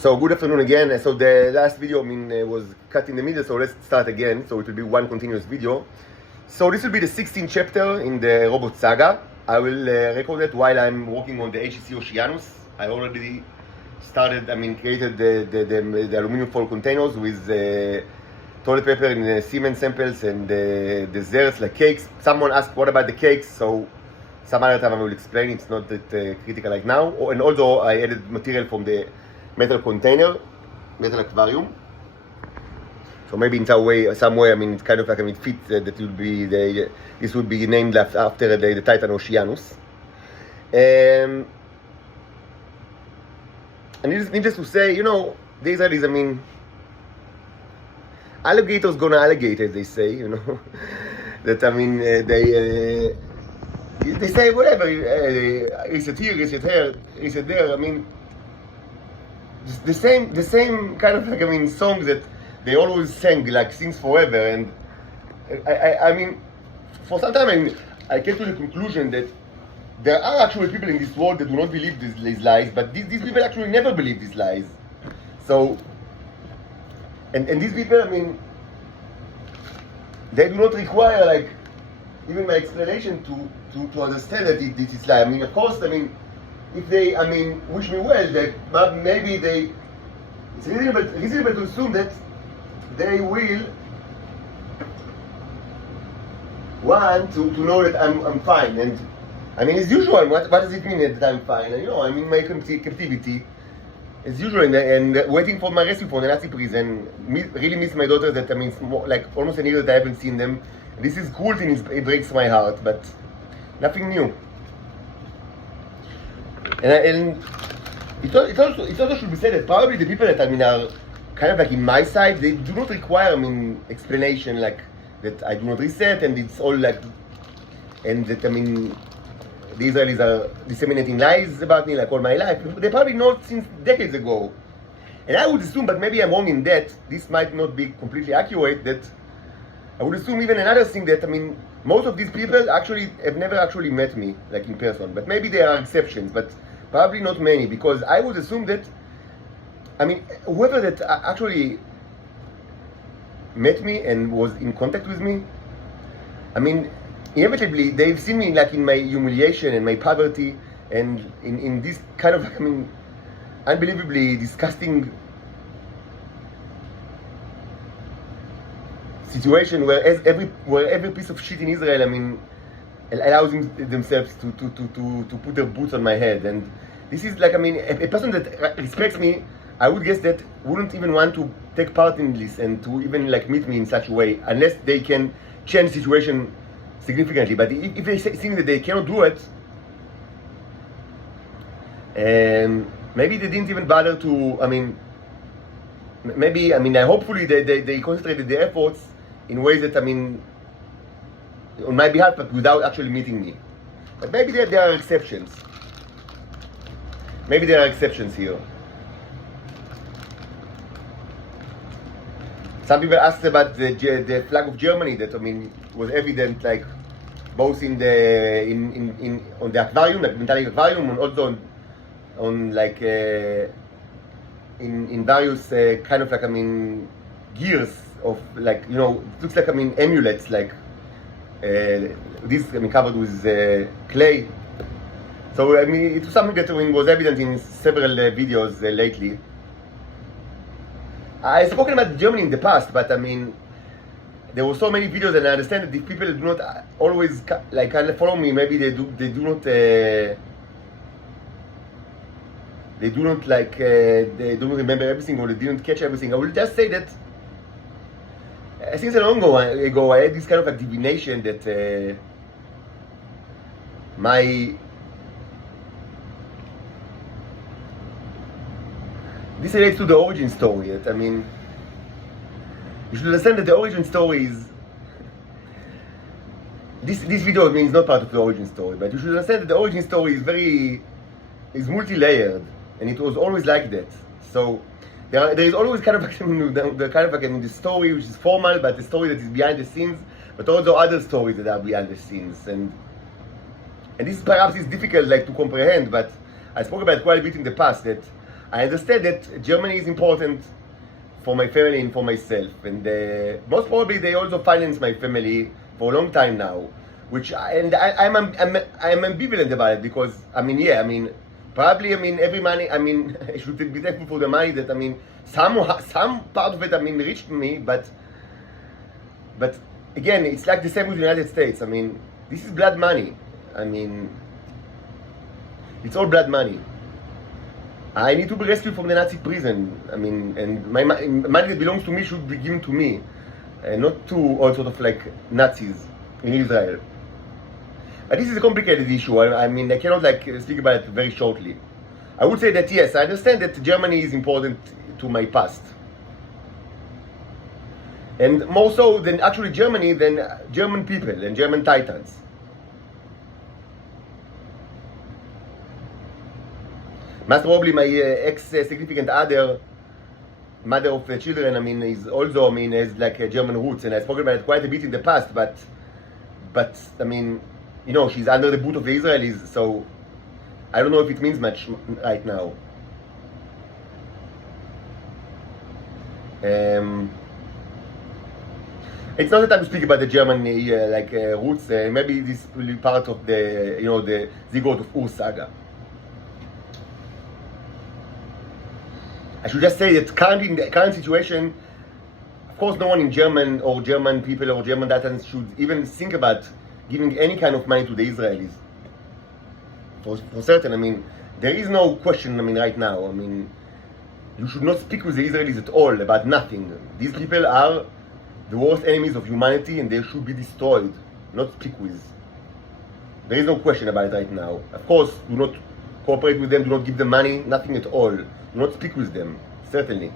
So good afternoon again. So the last video, was cut in the middle, so let's start again. So it will be one continuous video. So this will be the 16th chapter in the robot saga. I will record it while I'm working on the HEC Oceanus. I already started, created the aluminum foil containers with toilet paper and cement samples and desserts like cakes. Someone asked what about the cakes, so some other time I will explain. It's not that critical like now. And although I added material from the metal container, metal aquarium. So maybe in some way, it's kind of like it fits that will be this would be named after the Titan Oceanus. And needless to say, the Israelis, alligators gonna alligate, as they say, that they say whatever, is it here, is it here, is it there, the same kind of song that they always sang like since forever. And for some time I came to the conclusion that there are actually people in this world that do not believe these lies, but these people actually never believe these lies. So and these people, they do not require even my explanation to understand that it is lie. Of course, if they, wish me well, that maybe it's reasonable to assume that they will want to know that I'm fine. And as usual, what does it mean that I'm fine? And, I'm in my captivity, as usual, and waiting for my rescue from the Nazi prison. Really miss my daughter. That it's more, almost a year that I haven't seen them. This is cool thing. It breaks my heart, but nothing new. And it also should be said that probably the people that are kind of in my side, they do not require explanation that I do not reset and it's all and that the Israelis are disseminating lies about me all my life. They probably know since decades ago. And I would assume, but maybe I'm wrong in that, this might not be completely accurate, that I would assume even another thing that most of these people actually have never actually met me in person. But maybe there are exceptions, but probably not many, because I would assume that whoever that actually met me and was in contact with me, inevitably they've seen me in my humiliation and my poverty and in this kind of unbelievably disgusting situation where every piece of shit in Israel allows themselves to put their boots on my head. And this is a person that respects me, I would guess that wouldn't even want to take part in this and to even meet me in such a way unless they can change the situation significantly. But if they think that they cannot do it, maybe they didn't even bother to, maybe, hopefully they concentrated their efforts in ways that, on my behalf, but without actually meeting me. But maybe there are exceptions. Maybe there are exceptions here. Some people asked about the flag of Germany that was evident both in on the aquarium, metallic aquarium, and also on in various kind of gears of it looks like amulets this covered with clay. So it was something that was evident in several videos lately. I've spoken about Germany in the past, but there were so many videos, and I understand that if people do not always kind of follow me, maybe they do not they don't remember everything, or they didn't catch everything. I will just say that since a long ago, I had this kind of divination that this relates to the origin story. That, you should understand that the origin story is this video is not part of the origin story, but you should understand that the origin story is multi-layered, and it was always like that. So there is always kind of the story which is formal, but the story that is behind the scenes, but also other stories that are behind the scenes, and this perhaps is difficult to comprehend. But I spoke about quite a bit in the past that I understand that Germany is important for my family and for myself, and most probably they also finance my family for a long time now, I'm ambivalent about it, because probably every money, I should be thankful for the money that some part of it reached me, but again, it's like the same with the United States. This is blood money. It's all blood money. I need to be rescued from the Nazi prison. And my money that belongs to me should be given to me, and not to all sort of like Nazis in Israel. But this is a complicated issue. I cannot speak about it very shortly. I would say that yes, I understand that Germany is important to my past, and more so than actually Germany, than German people and German titans. Most probably my ex-significant other, mother of the children, is also, has German roots, and I spoke about it quite a bit in the past, but she's under the boot of the Israelis, so I don't know if it means much right now. It's not the time to speak about the German roots. Maybe this will be part of the the Zygote of Ur saga. I should just say that currently, in the current situation, of course, no one in German or German people or German titans should even think about giving any kind of money to the Israelis. For certain, there is no question, right now. You should not speak with the Israelis at all about nothing. These people are the worst enemies of humanity, and they should be destroyed, not speak with. There is no question about it right now. Of course, do not cooperate with them, do not give them money, nothing at all. Do not speak with them, certainly.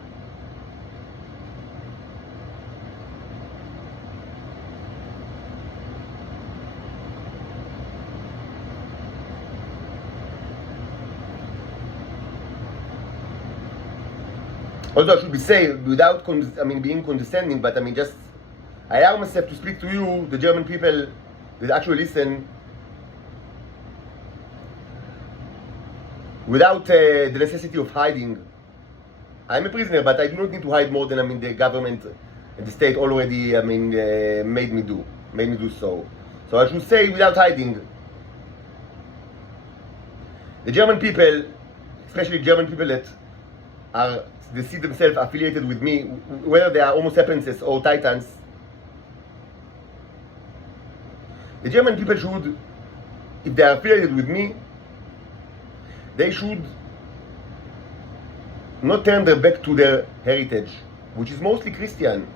Also, I should be saying, without being condescending, but just I allow myself to speak to you, the German people that actually listen, without the necessity of hiding. I'm a prisoner, but I do not need to hide more than the government and the state already made me do so. So I should say, without hiding, the German people, especially German people that they see themselves affiliated with me, whether they are Homo sapienses or titans, the German people should, if they are affiliated with me, they should not turn their back to their heritage, which is mostly Christian.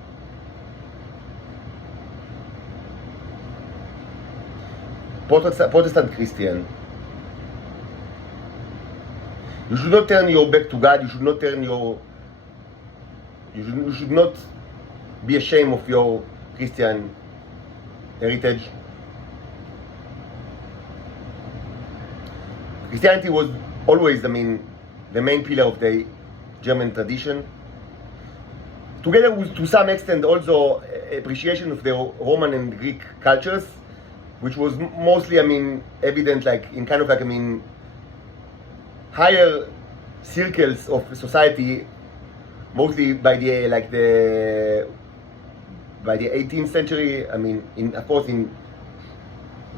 Protestant Christian. You should not turn your back to God. You should not you should not be ashamed of your Christian heritage. Christianity was always, the main pillar of the German tradition, together with, to some extent, also appreciation of the Roman and Greek cultures, which was mostly, evident in kind of higher circles of society, mostly by the 18th century. Of course, in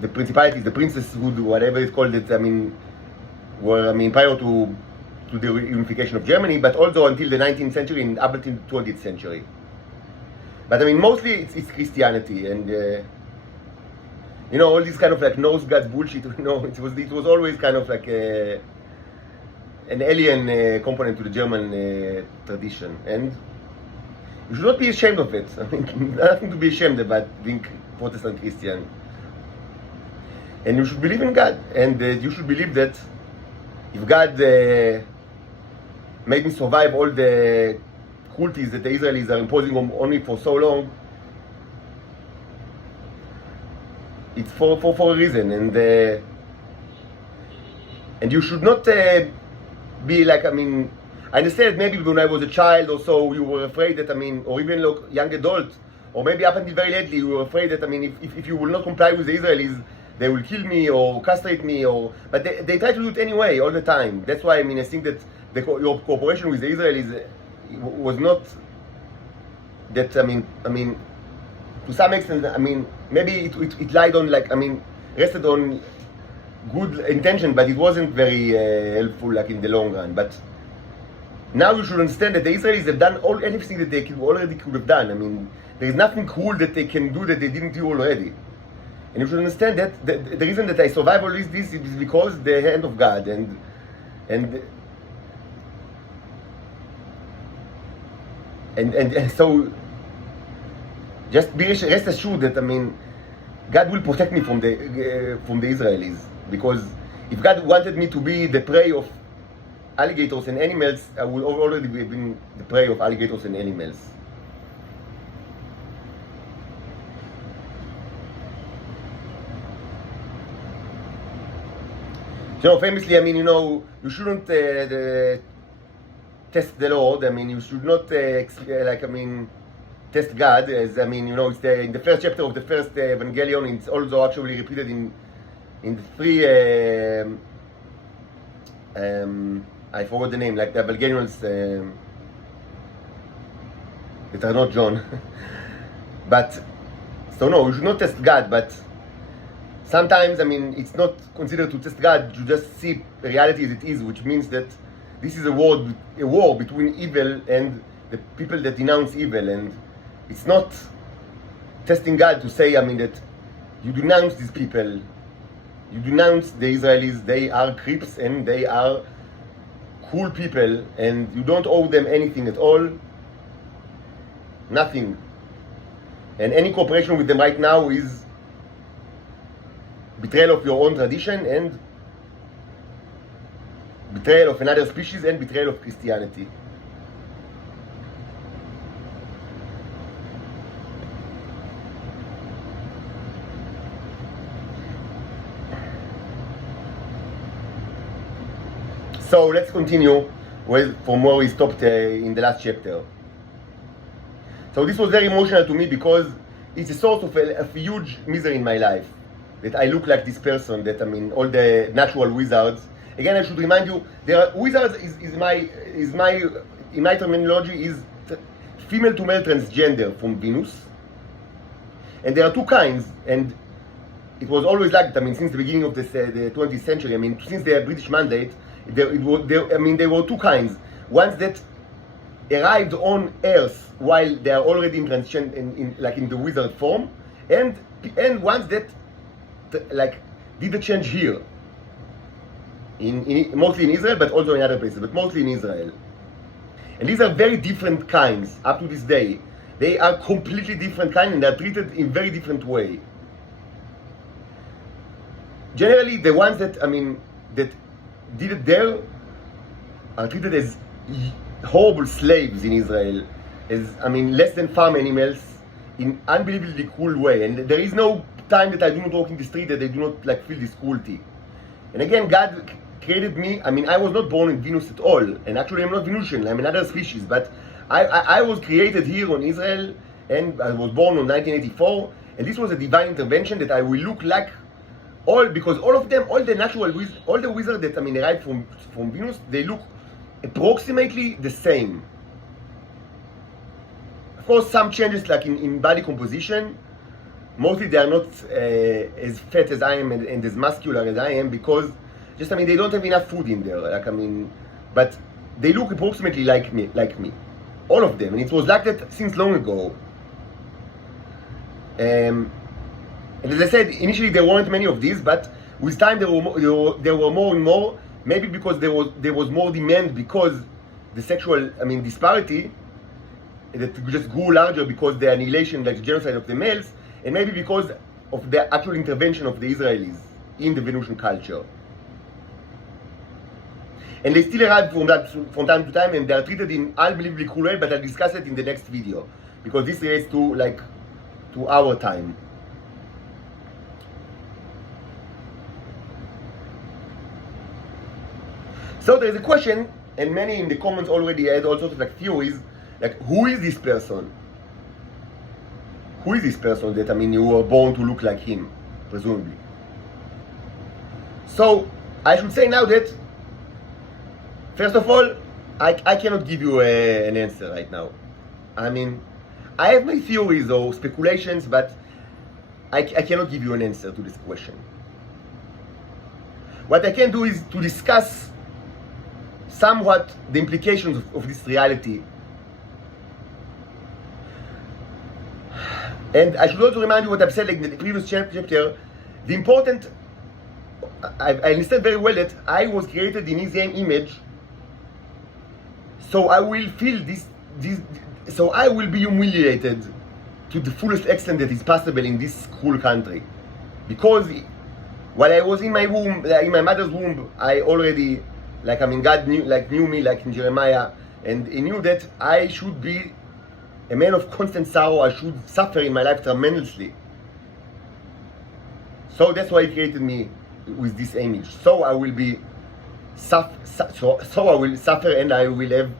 the principalities, the princesshood, whatever it's called, were prior to the unification of Germany, but also until the 19th century and up until the 20th century. But mostly it's Christianity, and all this kind of Norse gods bullshit. It was always kind of an alien component to the German tradition, and you should not be ashamed of it. Nothing to be ashamed about being Protestant Christian. And you should believe in God, and you should believe that if God made me survive all the cruelties that the Israelis are imposing on me for so long, it's for a reason, and you should not be I understand maybe when I was a child or so, you were afraid that, or even young adult, or maybe up until very lately, you were afraid that, if you will not comply with the Israelis, they will kill me or castrate me, but they try to do it anyway all the time. That's why I think that your cooperation with the Israelis was not that, I mean, to some extent, I mean, maybe it lied on, like, I mean, rested on good intention, but it wasn't very helpful, like, in the long run. But now you should understand that the Israelis have done everything that they already could have done. I mean, there is nothing cool that they can do that they didn't do already. And you should understand that the reason that I survive all this is because the hand of God, and so just rest assured that, I mean, God will protect me from the Israelis, because if God wanted me to be the prey of alligators and animals, I would already have been the prey of alligators and animals. So famously, I mean, you know, you shouldn't test the Lord. I mean, you should not like, I mean, test God. As, I mean, you know, it's in the first chapter of the first Evangelion. It's also actually repeated in the three. I forgot the name, like the Evangelions that are not John. But so no, you should not test God, but sometimes, I mean, it's not considered to test God. You just see the reality as it is, which means that this is a war between evil and the people that denounce evil. And it's not testing God to say, I mean, that you denounce these people. You denounce the Israelis. They are creeps and they are cool people, and you don't owe them anything at all. Nothing. And any cooperation with them right now is betrayal of your own tradition and betrayal of another species and betrayal of Christianity. So let's continue from where we stopped in the last chapter. So this was very emotional to me because it's a source of a huge misery in my life. That I look like this person, that, I mean, all the natural wizards. Again, I should remind you, there are wizards in my terminology is female to male transgender from Venus. And there are two kinds, and it was always like that. I mean, since the beginning of the 20th century, I mean, since the British Mandate, there were two kinds. Ones that arrived on Earth while they are already in the wizard form, and ones that like did the change here, mostly in Israel, but also in other places, but mostly in Israel. And these are very different kinds up to this day. They are completely different kinds, and they are treated in very different way. Generally, the ones that, I mean, that did it there are treated as horrible slaves in Israel, as, I mean, less than farm animals in unbelievably cruel way. And there is no time that I do not walk in the street that they do not, like, feel this cruelty. And again, God created me. I mean, I was not born in Venus at all, and actually I'm not Venusian, I'm another species, but I was created here on Israel, and I was born in 1984, and this was a divine intervention that I will look like because all of them, all the wizards that, I mean, arrived from Venus, they look approximately the same. Of course, some changes, like in body composition. Mostly they are not as fat as I am and as muscular as I am, because just, I mean, they don't have enough food in there. Like, I mean, but they look approximately like me, all of them, and it was like that since long ago. And as I said, initially there weren't many of these, but with time there were more and more. Maybe because there was more demand, because the sexual, I mean, disparity that just grew larger because the annihilation, like the genocide of the males, and maybe because of the actual intervention of the Israelis in the Venusian culture. And they still arrive from time to time, and they are treated in unbelievably cruel way, but I'll discuss it in the next video, because this relates to our time. So there's a question, and many in the comments already had all sorts of, like, theories, like, who is this person? Who is this person that, I mean, you were born to look like him, presumably? So I should say now that, first of all, I cannot give you an answer right now. I mean, I have my theories or speculations, but I cannot give you an answer to this question. What I can do is to discuss somewhat the implications of this reality. And I should also remind you what I've said in the previous chapter. The important, I understand very well that I was created in His image, so I will feel this, so I will be humiliated to the fullest extent that is possible in this cruel country. Because while I was in my womb, in my mother's womb, I already, God knew me, like in Jeremiah, and He knew that I should be a man of constant sorrow. I should suffer in my life tremendously. So that's why He created me with this image. So I will be so I will suffer, and I will have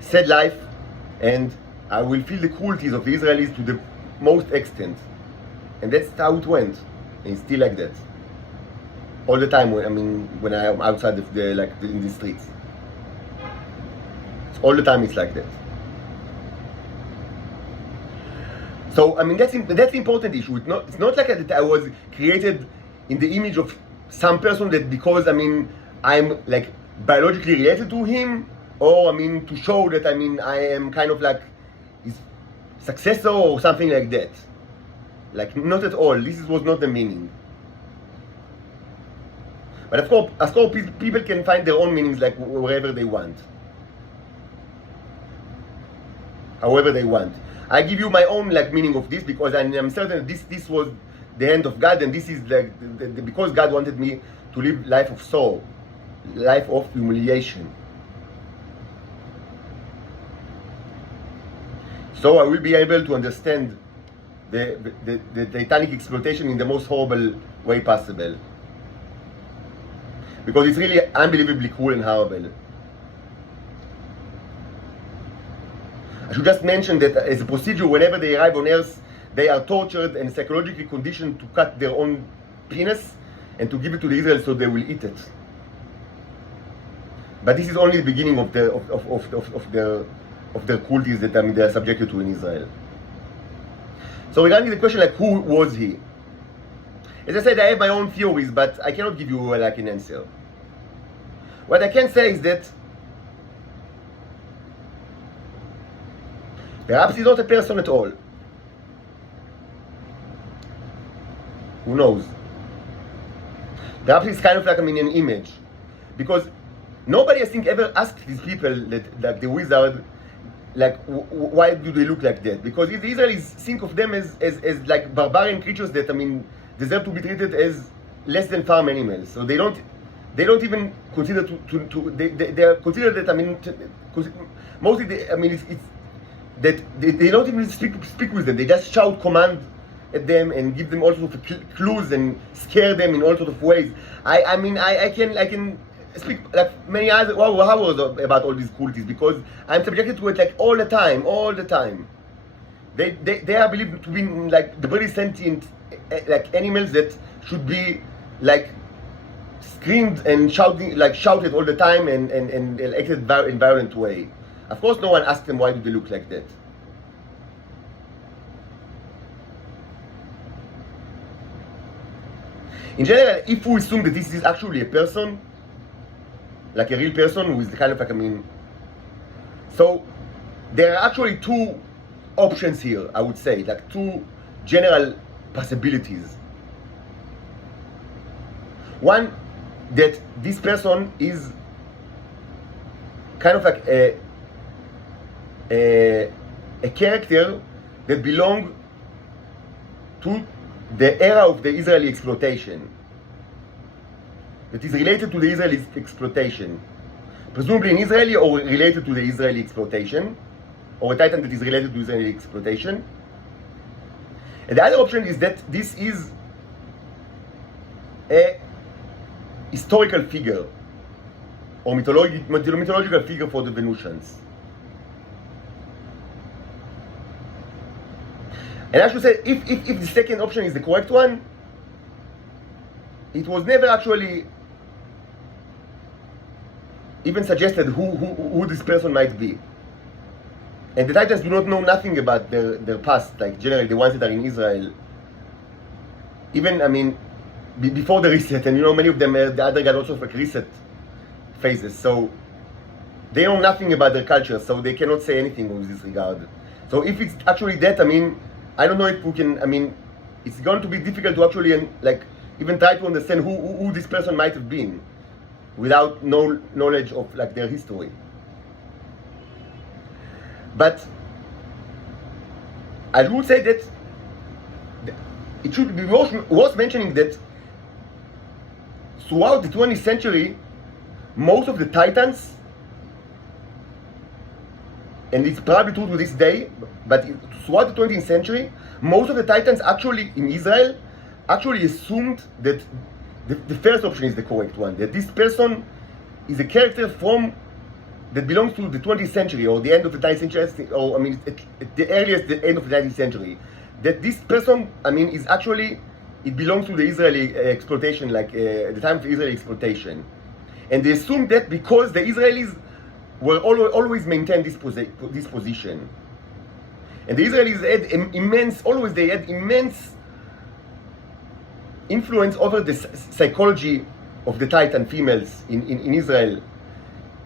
sad life, and I will feel the cruelties of the Israelis to the most extent. And that's how it went. And it's still like that. All the time when I'm outside of in the streets. All the time it's like that. So that's the important issue. It's not like that I was created in the image of some person that because I'm biologically related to him, or to show that I am kind of like his successor or something like that. Not at all. This was not the meaning. But of course, people can find their own meanings wherever they want. However they want. I give you my own meaning of this because I'm certain this was the hand of God, and this is because God wanted me to live life of sorrow, life of humiliation. So I will be able to understand the Titanic exploitation in the most horrible way possible. Because it's really unbelievably cruel and horrible. I should just mention that as a procedure, whenever they arrive on Earth, they are tortured and psychologically conditioned to cut their own penis and to give it to the Israelis so they will eat it. But this is only the beginning of their cruelties that they are subjected to in Israel. So regarding the question who was he? As I said, I have my own theories, but I cannot give you an answer. What I can say is that perhaps he's not a person at all. Who knows? Perhaps it's kind of an image. Because nobody, I think, ever asked these people, the wizard, why do they look like that? Because the Israelis think of them as barbarian creatures that, deserve to be treated as less than farm animals. So they don't even consider they are considered that, mostly it's that they don't even speak with them. They just shout command at them and give them all sorts of clues and scare them in all sorts of ways. I can speak many hours about all these cruelties because I'm subjected to it all the time. They are believed to be the very sentient animals that should be screamed and shouted all the time and acted in violent way. Of course, no one asked them why do they look like that. In general, if we assume that this is actually a person, a real person who is kind of so there are actually two options here, I would say, two general possibilities. One, that this person is kind of a character that belongs to the era of the Israeli exploitation, that is related to the Israeli exploitation, presumably in Israeli or related to the Israeli exploitation, or a titan that is related to Israeli exploitation. And the other option is that this is a historical figure or mythological figure for the Venusians. And I should say, if the second option is the correct one, it was never actually even suggested who this person might be. And the Titans do not know nothing about their past, like generally the ones that are in Israel. Even, I mean, before the reset, and many of them, the other got also like reset phases. So they know nothing about their culture, so they cannot say anything with this regard. So if it's actually that, I mean, I don't know if we can, I mean, it's going to be difficult to actually, like, even try to understand who this person might have been without no knowledge of, like, their history. But I would say that it should be worth mentioning that throughout the 20th century, most of the Titans, and it's probably true to this day, but throughout the 20th century, most of the Titans actually in Israel actually assumed that the first option is the correct one, that this person is a character that belongs to the 20th century or the end of the 19th century, or I mean, at the earliest, the end of the 19th century. That this person, I mean, is actually, it belongs to the Israeli exploitation, like the time of Israeli exploitation. And they assumed that because the Israelis were always maintained this position. And the Israelis had immense influence over the psychology of the Titan females in Israel.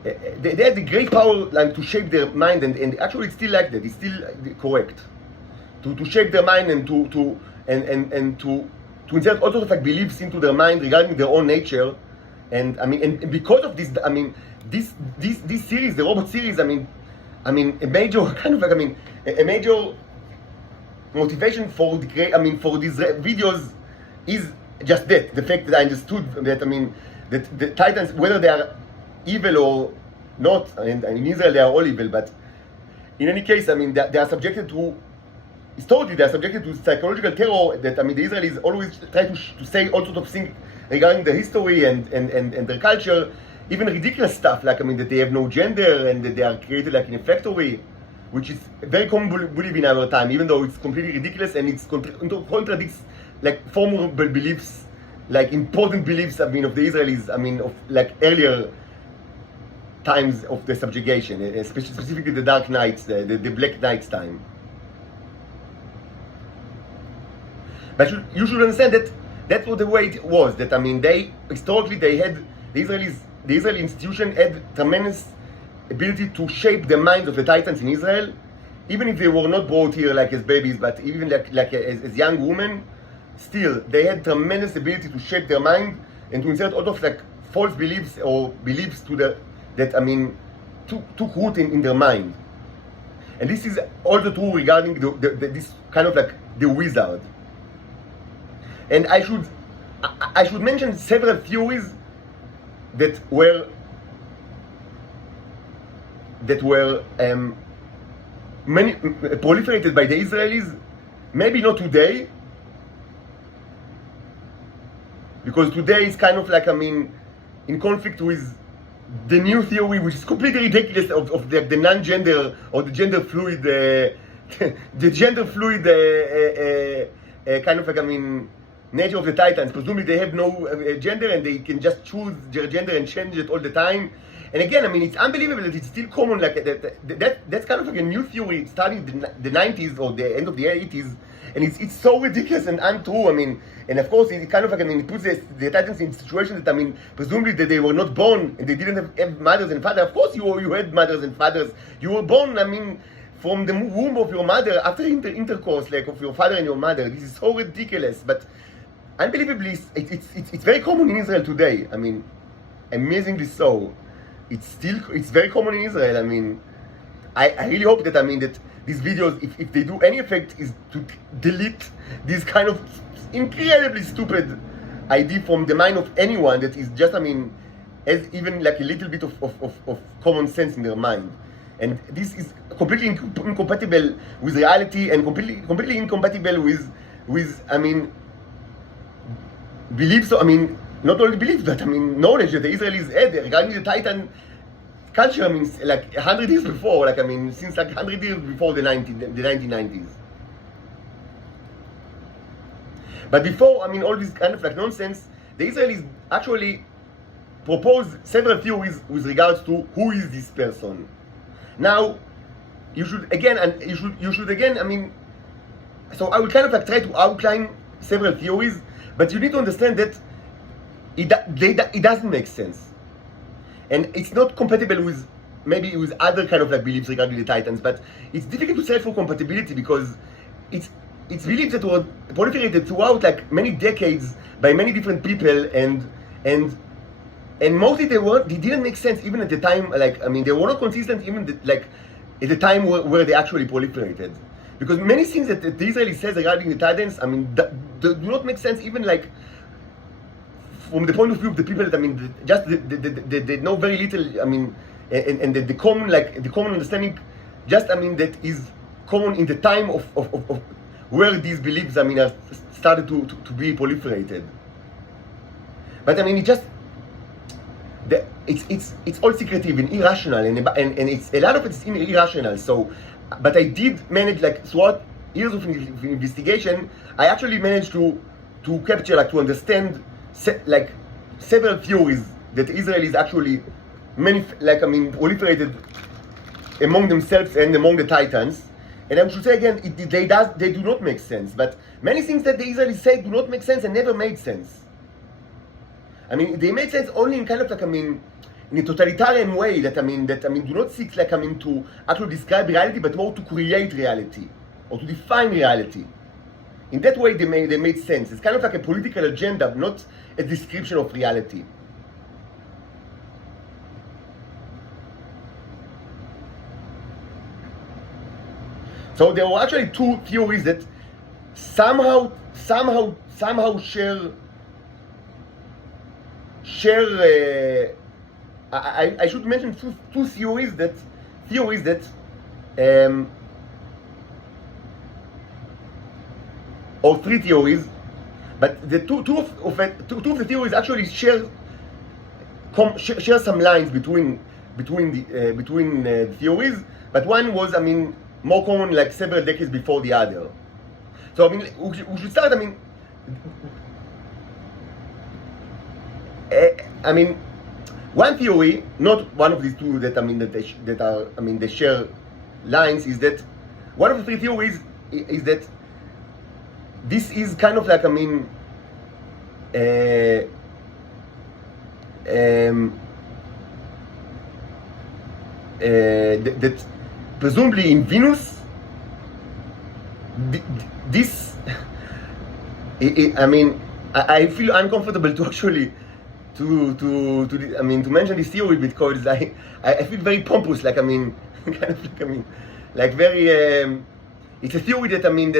They had the great power, like, to shape their mind, and actually it's still like that. It's still correct to shape their mind and to insert all sorts of, like, beliefs into their mind regarding their own nature. And I mean, and because of this, I mean, this series, the robot series, I mean, a major kind of, like, I mean, a major motivation for these videos is just that, the fact that I understood that, I mean, that the Titans, whether they are evil or not, and in Israel they are all evil, but in any case, I mean, they are subjected to, historically, they are subjected to psychological terror that, I mean, the Israelis always try to say all sorts of things regarding their history and their culture, even ridiculous stuff, like, I mean, that they have no gender and that they are created, like, in a factory, which is very common belief in our time, even though it's completely ridiculous and it contradicts, like, formal beliefs, like, important beliefs, I mean, of the Israelis, I mean, of, like, earlier times of the subjugation, specifically the Dark Knights, the Black Knights time. But you should understand that that's what the way it was. That, I mean, historically they had, the Israeli institution had tremendous ability to shape the minds of the Titans in Israel, even if they were not brought here like as babies, but even like as young women. Still, they had tremendous ability to shape their mind and to insert all of, like, false beliefs or beliefs that I mean took root in their mind. And this is also true regarding this kind of, like, the wizard. And I should mention several theories that were proliferated by the Israelis. Maybe not today, because today is kind of, like, I mean, in conflict with the new theory, which is completely ridiculous, of the non-gender or the gender fluid, the gender fluid kind of, like, I mean, nature of the Titans. Presumably they have no gender and they can just choose their gender and change it all the time. And again, I mean, it's unbelievable that it's still common, like, that's kind of like a new theory starting the 90s or the end of the 80s, and it's so ridiculous and untrue. I mean, and of course, it kind of, like, I mean, it puts the Titans in a situation that, I mean, presumably that they were not born and they didn't have mothers and fathers. Of course, you had mothers and fathers. You were born, I mean, from the womb of your mother after intercourse, like, of your father and your mother. This is so ridiculous, but unbelievably, it's very common in Israel today. I mean, amazingly so. It's very common in Israel. I mean, I really hope that, I mean, that these videos, if they do any effect, is to delete this kind of incredibly stupid idea from the mind of anyone that is just, I mean, has even, like, a little bit of common sense in their mind. And this is completely incompatible with reality and completely incompatible with I mean, beliefs. I mean, not only beliefs, but, I mean, knowledge that the Israelis had regarding the Titan culture. I mean, like 100 years before, like, I mean, since, like, 100 years before the 1990s. But before, I mean, all this kind of, like, nonsense, the Israelis actually propose several theories with regards to who is this person. Now, you should again, I mean, so I will kind of like try to outline several theories, but you need to understand that it doesn't make sense. And it's not compatible with maybe with other kind of like beliefs regarding the Titans, but it's difficult to search for compatibility because it's beliefs that were proliferated throughout like many decades by many different people, and mostly they didn't make sense even at the time. Like, I mean, they were not consistent even like at the time where they actually proliferated, because many things that the Israeli says regarding the Titans, I mean, do not make sense even like from the point of view of the people that, I mean, just they know very little, I mean, and the common understanding, just, I mean, that is common in the time of where these beliefs, I mean, are started to be proliferated. But I mean, it's all secretive and irrational, and it's a lot of it is irrational. So, but I did manage, like, throughout years of investigation, I actually managed to capture, like, to understand like several theories that Israelis actually proliferated among themselves and among the Titans. And I should say again, they do not make sense. But many things that the Israelis say do not make sense and never made sense. I mean, they made sense only in kind of like, I mean, in a totalitarian way that do not seek, like, I mean, to actually describe reality, but more to create reality or to define reality. In that way, they made sense. It's kind of like a political agenda, not a description of reality. So there were actually two theories that somehow share. I should mention two theories that or three theories, but the two of the theories actually share some lines between the theories, but one was, I mean, more common, like, several decades before the other. So, I mean, we should start, I mean, one theory, not one of these two that they share lines, is that one of the three theories is that this is kind of like, I mean, that presumably in Venus, this, I mean, I feel uncomfortable to actually to mention this theory, because I feel very pompous, like, I mean, kind of like, I mean, like, very it's a theory that, I mean,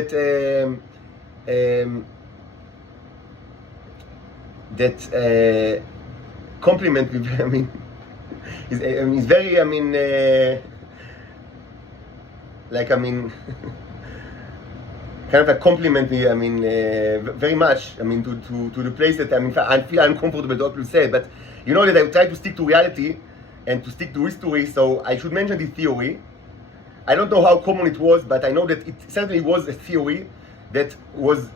that compliment me. I mean, is very, I mean, like, I mean, kind of a compliment me, I mean, very much, I mean, to the place that, I mean, I feel uncomfortable to actually say it, but you know that I try to stick to reality and to stick to history, so I should mention this theory. I don't know how common it was, but I know that it certainly was a theory that was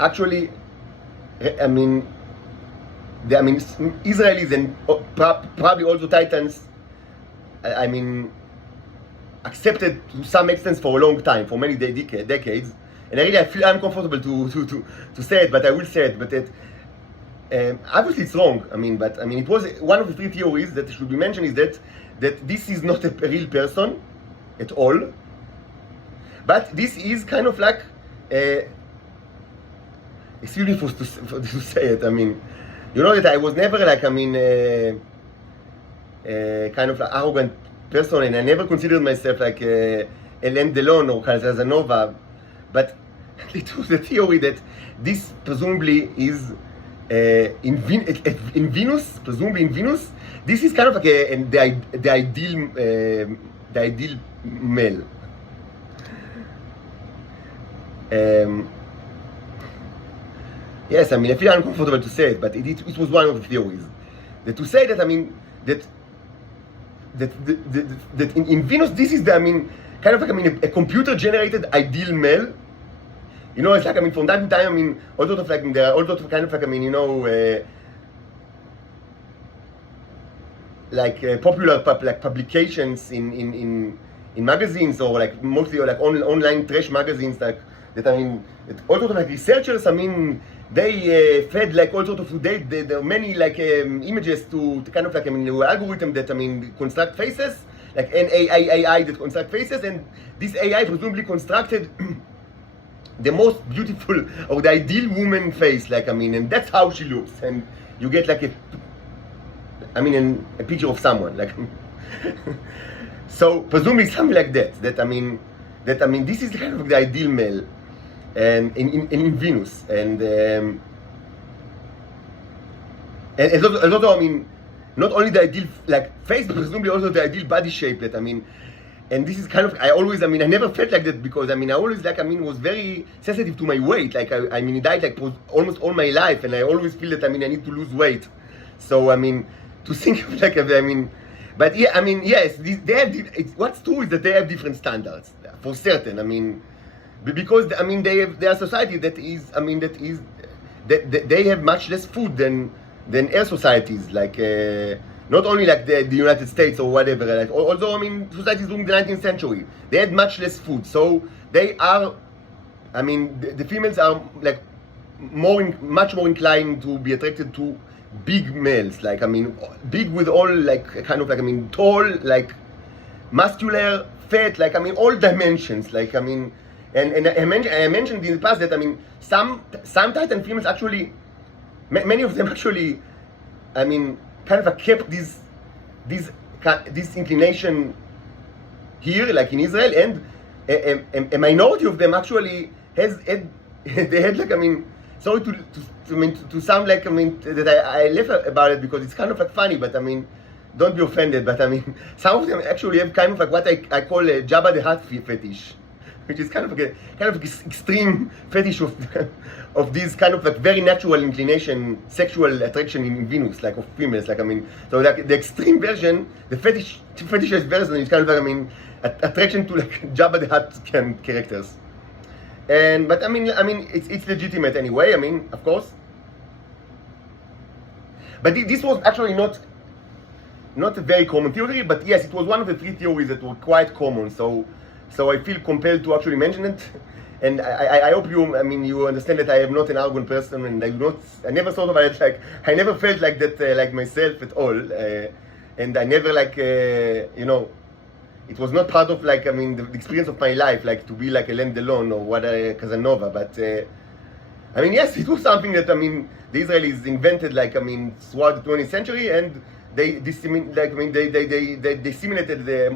actually, I mean, Israelis and probably also Titans, I mean, accepted to some extent for a long time, for many decades. And I feel uncomfortable to say it, but I will say it. But obviously it's wrong. I mean, but I mean, it was one of the three theories that should be mentioned, is that this is not a real person at all, but this is kind of like, excuse me to say it. I mean, you know that I was never, like, I mean, kind of like arrogant person, and I never considered myself like Alain Delon or Casanova. But it was the theory that this presumably is in Venus, presumably in Venus. This is kind of like the ideal male. Yes, I mean, I feel uncomfortable to say it, but it was one of the theories. That to say that, I mean, that in Venus, this is the, I mean, kind of like, I mean, a computer-generated ideal male. You know, it's like, I mean, from time to time, I mean, all sorts of, like, there are all sorts of kind of like, I mean, you know, popular publications in magazines, or like mostly or like online trash magazines, like that. I mean, all sorts of like researchers. I mean, they fed like all sorts of there are many like images to kind of like, I mean, the algorithm that, I mean, construct faces, like an AI that construct faces, and this AI presumably constructed the most beautiful or the ideal woman face, like, I mean, and that's how she looks, and you get like a picture of someone, like. So presumably something like that. That I mean, this is kind of the ideal male, and in Venus, and also, I mean, not only the ideal like face, but presumably also the ideal body shape. That, I mean, and this is kind of, I never felt like that, because I mean, I always like, I mean, was very sensitive to my weight. Like I mean, I died like almost all my life, and I always feel that, I mean, I need to lose weight. So I mean, to think of like, I mean. But yeah, I mean, yes, they have. What's true is that they have different standards, for certain. I mean, because I mean, they are a society that is, I mean, that they have much less food than air societies, like not only like the United States or whatever. Like, although, I mean, societies during the 19th century, they had much less food, so they are. I mean, the females are like much more inclined to be attracted to big males, like, I mean, big with all like kind of like, I mean, tall, like muscular, fat, like, I mean, all dimensions, like, I mean, and I mentioned in the past that, I mean, some Titan females actually, many of them actually, I mean, kind of kept this inclination here, like in Israel, and a minority of them actually they had like, I mean, sorry to sound like, I mean, that I laugh about it because it's kind of like funny, but I mean, don't be offended, but I mean, some of them actually have kind of like what I call a Jabba the Hutt fetish, which is kind of like extreme fetish of this kind of like very natural inclination, sexual attraction in Venus, like of females, like, I mean, so like the extreme version, the fetishized version is kind of like, I mean, attraction to like Jabba the Hutt characters. But I mean, it's legitimate anyway. I mean, of course. But this was actually not a very common theory. But yes, it was one of the three theories that were quite common. So I feel compelled to actually mention it. And I hope you understand that I am not an arrogant person, and I never thought about it like, I never felt like that like myself at all, and I never like it was not part of like, I mean, the experience of my life, like to be like a Alain Delon or what Casanova. But I mean, yes, it was something that, I mean, the Israelis invented, like, I mean, throughout the 20th century, and they disseminated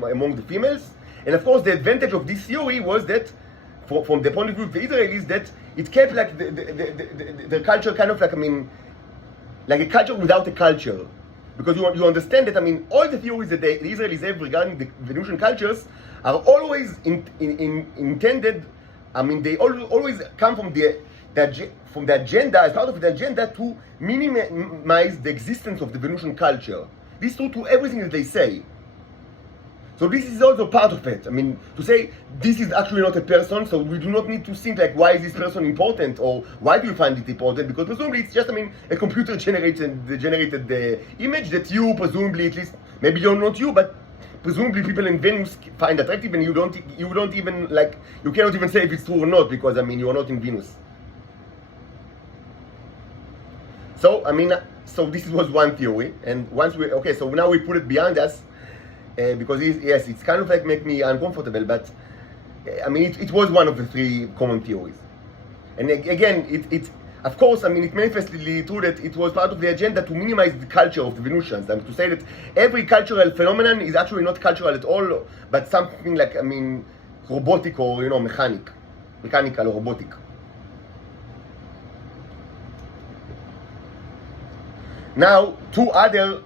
among the females. And of course, the advantage of this theory was that, from the point of view of the Israelis, that it kept like the culture kind of like, I mean, like a culture without a culture. Because you understand that, I mean, all the theories that the Israelis have regarding the Venusian cultures are always intended, I mean, they always come from the agenda, as part of the agenda, to minimize the existence of the Venusian culture. This is true to everything that they say. So this is also part of it. I mean, to say this is actually not a person, so we do not need to think like, why is this person important, or why do you find it important? Because presumably it's just, I mean, a computer generated the image that you presumably, at least, maybe you're not you, but presumably people in Venus find attractive, and you don't even like, you cannot even say if it's true or not, because, I mean, you are not in Venus. So I mean, so this was one theory, and once so now we put it behind us. Because yes, it's kind of like make me uncomfortable, but I mean, it was one of the three common theories. And again, it's of course, I mean, it manifestly true that it was part of the agenda to minimize the culture of the Venusians. I mean, to say that every cultural phenomenon is actually not cultural at all, but something like, I mean, robotic or, mechanical or robotic. Now, two other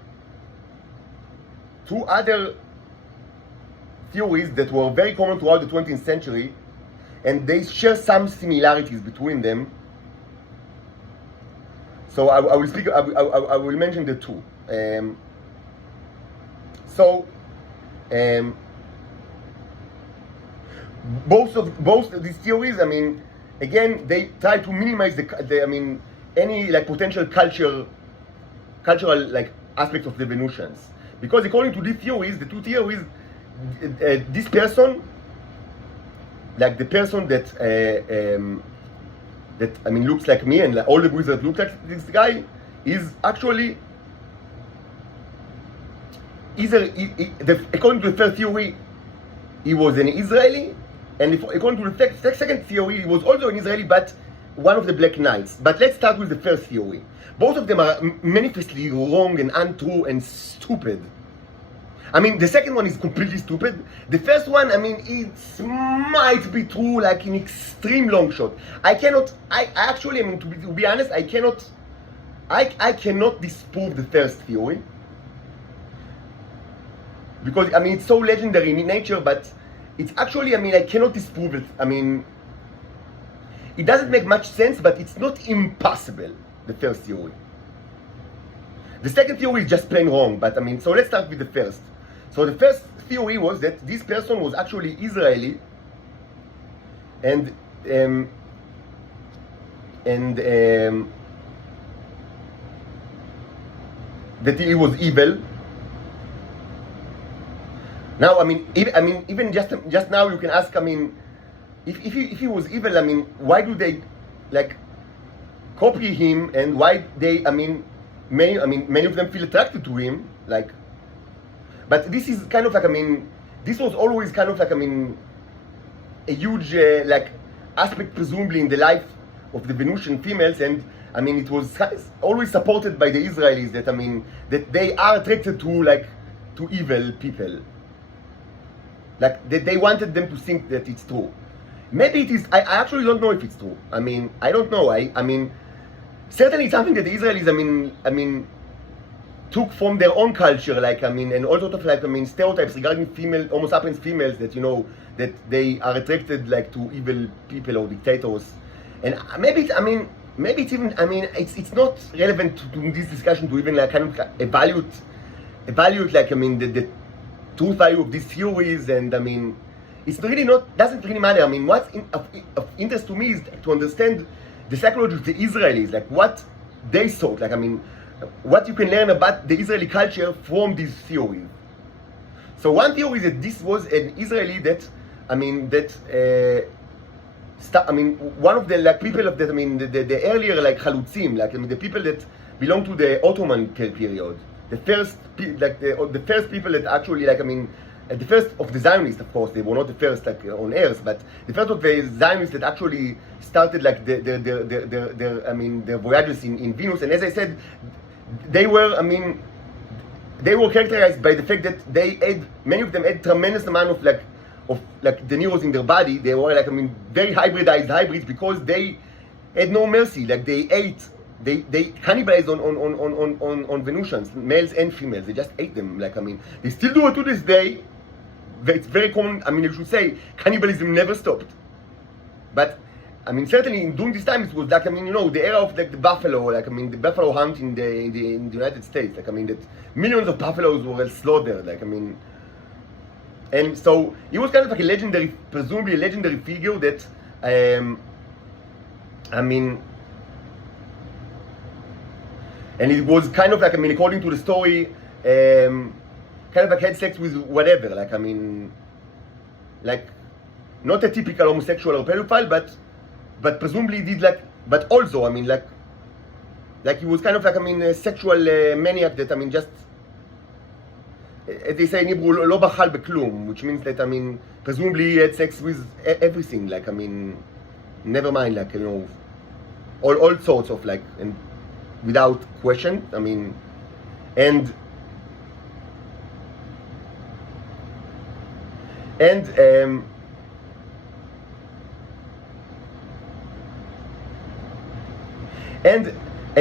theories that were very common throughout the 20th century, and they share some similarities between them. So I will mention the two. Both of these theories, I mean, again, they try to minimize any like potential cultural like aspects of the Venusians. Because according to these theories, the two theories, this person, like the person that looks like me, and like all the Jews that look like this guy, is actually according to the first theory, he was an Israeli, and according to the second theory, he was also an Israeli, but one of the Black Knights. But let's start with the first theory. Both of them are manifestly wrong and untrue and stupid. I mean, the second one is completely stupid. The first one, I mean, it might be true, like in extreme long shot. I actually, I mean, to be honest, I cannot disprove the first theory. Because, I mean, it's so legendary in nature, but it's actually, I mean, I cannot disprove it. I mean, it doesn't make much sense, but it's not impossible, the first theory. The second theory is just plain wrong, but I mean, so let's start with the first. So the first theory was that this person was actually Israeli, and that he was evil. Now, I mean, even just now, you can ask. I mean, if he was evil, I mean, why do they like copy him, and why they? I mean, many of them feel attracted to him, like. But this is kind of like, I mean, this was always kind of like, I mean, a huge like aspect presumably in the life of the Venusian females, and I mean, it was always supported by the Israelis that, I mean, that they are attracted to evil people. Like, that they wanted them to think that it's true. Maybe it is, I actually don't know if it's true. I mean, I don't know. I mean, certainly something that the Israelis, I mean, took from their own culture, like, I mean, and all sorts of, like, I mean, stereotypes regarding female, Homo sapiens females, that, you know, that they are attracted, like, to evil people or dictators. And maybe it's even, I mean, it's not relevant to this discussion to even, like, kind of evaluate, like, I mean, the truth value of these theories, and, I mean, it's really not, doesn't really matter. I mean, what's of interest to me is to understand the psychology of the Israelis, like, what they thought, like, I mean, what you can learn about the Israeli culture from these theories. So one theory is that this was an Israeli that, I mean, one of the like people of that, I mean, the earlier like Chalutzim, like, I mean, the people that belong to the Ottoman period, the first people that actually, like, I mean, the first of the Zionists, of course, they were not the first, like, on earth, but the first of the Zionists that actually started, like, their voyages in Venus. And as I said, they were, I mean, they were characterized by the fact that many of them had tremendous amount of the neurons in their body. They were, like, I mean, very hybridized hybrids, because they had no mercy. Like, they cannibalized on Venusians, males and females. They just ate them. Like, I mean, they still do it to this day. It's very common. I mean, you should say cannibalism never stopped. But I mean, certainly during this time, it was like, I mean, you know, the era of like the buffalo, like, I mean, the buffalo hunt in the United States. Like, I mean, that millions of buffaloes were slaughtered. Like, I mean, and so he was kind of like presumably a legendary figure that, I mean, and it was kind of like, I mean, according to the story, kind of like had sex with whatever. Like, I mean, like, not a typical homosexual or pedophile, but presumably did like, but also, I mean, like he was kind of like, I mean, a sexual maniac that, I mean, just, as they say in Hebrew, lo bachal beklum, which means that, I mean, presumably he had sex with everything. Like, I mean, never mind, like, you know, all sorts of, like, and without question, I mean, and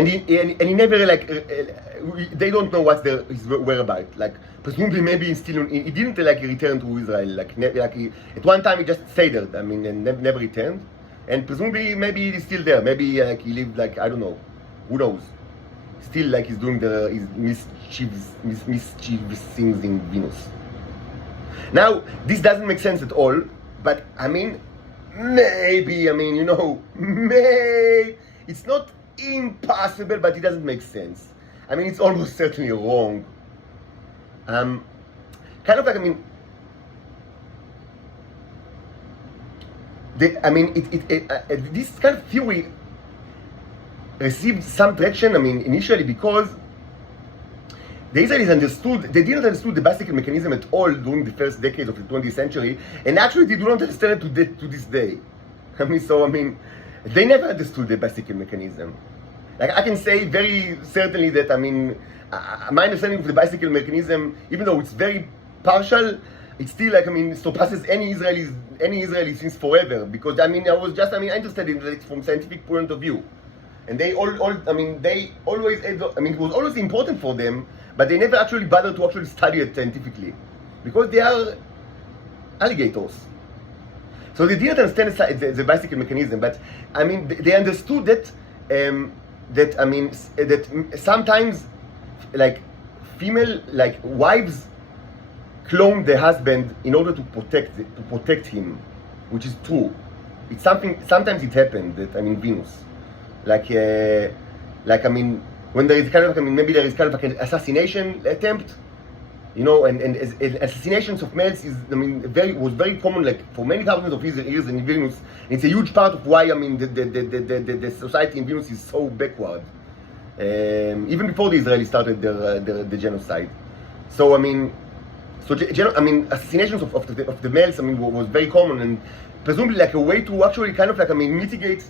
he never, like, they don't know what's his whereabouts. Like, presumably maybe he didn't like return to Israel. Like at one time he just stayed there. I mean, and never returned. And presumably maybe he's still there. Maybe like he lived, like, I don't know, who knows. Still, like, he's doing his mischievous things in Venus. Now, this doesn't make sense at all, but I mean, maybe, I mean, you know, maybe it's not impossible, but it doesn't make sense. I mean, it's almost certainly wrong. kind of like, I mean, this kind of theory received some traction, I mean, initially because the Israelis they didn't understand the bicycle mechanism at all during the first decades of the 20th century, and actually they do not understand it to this day. They never understood the bicycle mechanism. Like, I can say very certainly that, my understanding of the bicycle mechanism, even though it's very partial, it still, surpasses any Israeli since forever, because, I was just, interested in it from scientific point of view. And they they always, it was always important for them, but they never actually bothered to actually study it scientifically, because they are alligators. So they didn't understand the bicycle mechanism, but they understood that that sometimes, like, female, like, wives clone the husband in order to protect him, which is true. It's something. Sometimes it happened that Venus, when there is kind of maybe there is kind of like an assassination attempt. And assassinations of males is, was very common, like, for many thousands of years in Venus. It's a huge part of why, the society in Venus is so backward. Even before the Israelis started the genocide. So, assassinations of the males, was very common, and presumably like a way to actually kind of like, mitigate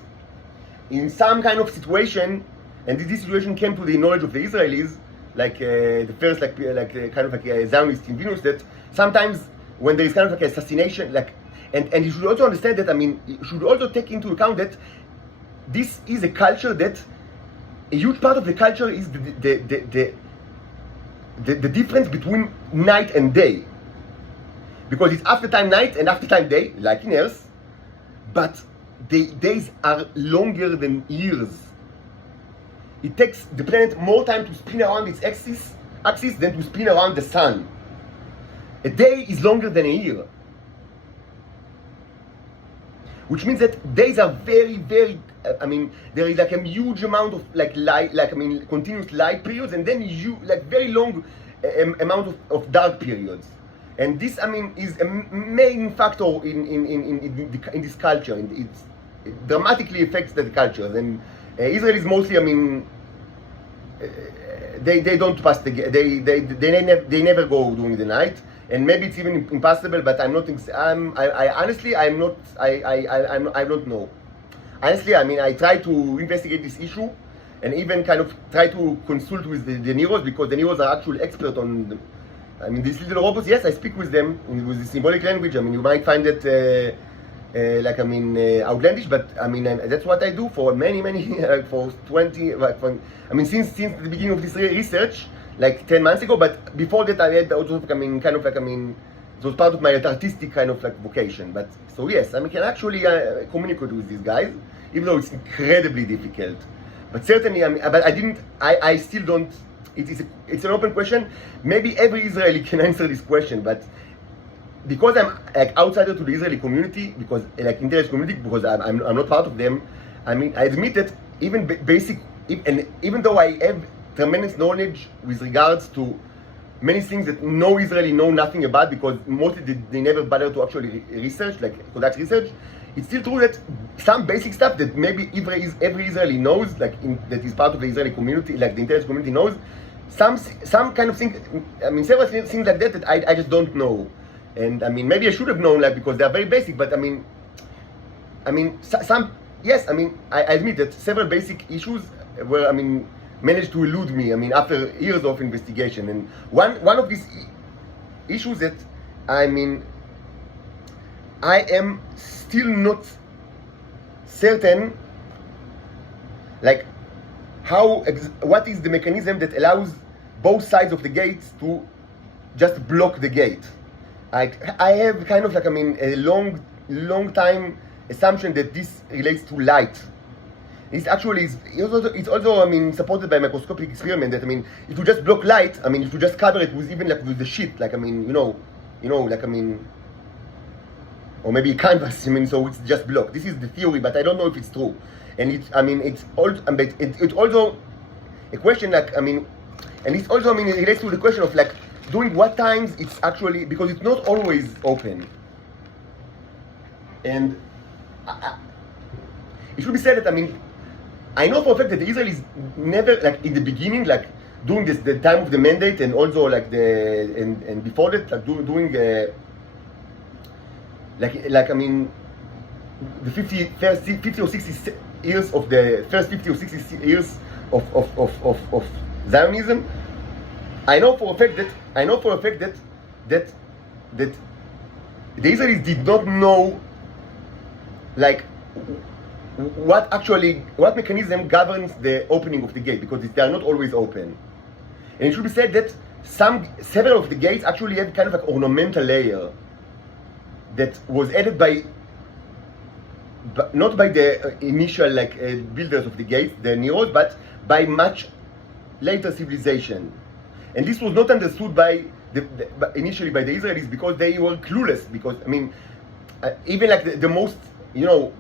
in some kind of situation, and this situation came to the knowledge of the Israelis, like the first kind of like a Zionist in Venus, that sometimes when there is kind of like assassination, like, and you should also understand that, you should also take into account that this is a culture that a huge part of the culture is the difference between night and day, because it's after time night and after time day, like in Earth, but the days are longer than years. It takes the planet more time to spin around its axis than to spin around the sun. A day is longer than a year, which means that days are very, very, there is like a huge amount of like light, continuous light periods, and then very long amount of dark periods. And this, is a main factor in this culture. It dramatically affects the culture. And Israel is mostly, they don't pass they never go during the night, and maybe it's even impossible. But I'm not. I don't know. Honestly, I try to investigate this issue, and even kind of try to consult with the Neros, because the Neros are actual expert on. These little robots. Yes, I speak with them with the symbolic language. You might find it. Outlandish, but that's what I do for many for 20, since the beginning of this research, like 10 months ago. But before that, I had also it was part of my artistic kind of like vocation. But so yes, I can actually communicate with these guys, even though it's incredibly difficult. But certainly, I still don't. It's an open question. Maybe every Israeli can answer this question, but because I'm like outsider to the Israeli community, because like intelligence community, because I'm not part of them. I admit that even even though I have tremendous knowledge with regards to many things that no Israeli know nothing about, because mostly they never bother to actually research, like conduct research. It's still true that some basic stuff that maybe every Israeli knows, like that is part of the Israeli community, like the intelligence community knows, some kind of thing. Several things like that I just don't know. And maybe I should have known, like, because they are very basic. But some yes, I admit that several basic issues were managed to elude me. After years of investigation, and one of these issues that I am still not certain, like what is the mechanism that allows both sides of the gates to just block the gate. I have kind of like a long time assumption that this relates to light. It's also supported by microscopic experiment that if you just block light, if you just cover it with even like with the sheet, like or maybe a canvas, so it's just blocked. This is the theory, but I don't know if it's true. And it's also a question like and it's also it relates to the question of like during what times it's actually, because it's not always open. And it should be said that, I mean, I know for a fact that the Israelis never, like in the beginning, like during this, the time of the mandate, and also like and before that, like doing like I mean, the 50 or 60 years of the first 50 or 60 years of Zionism, I know for a fact that the Israelis did not know like what mechanism governs the opening of the gate, because they are not always open. And it should be said that several of the gates actually have kind of like ornamental layer that was added not by the initial like builders of the gates, the Neros, but by much later civilization. And this was not understood initially by the Israelis, because they were clueless. Because I mean, even like the most, you know,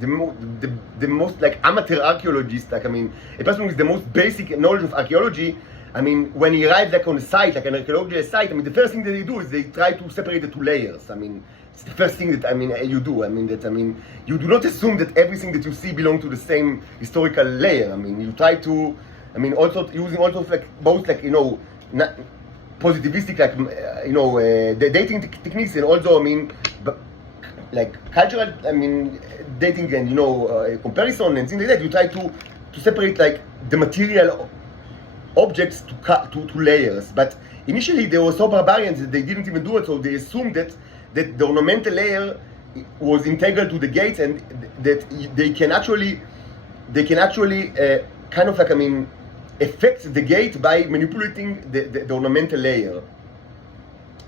the most like amateur archaeologist, like I mean, a person with the most basic knowledge of archaeology, I mean, when he arrives like on a site, like an archaeological site, I mean, the first thing that they do is they try to separate the two layers. I mean, it's the first thing that, I mean, you do. I mean, you do not assume that everything that you see belongs to the same historical layer. I mean, you try to, I mean, also using also like both like, you know, positivistic, like, you know, the dating techniques, and also, I mean, like cultural, I mean, dating and, you know, comparison and things like that. You try to separate like the material objects to layers. But initially they were so barbarians that they didn't even do it, so they assumed that the ornamental layer was integral to the gates, and that they can actually kind of like, I mean, affect the gate by manipulating the ornamental layer,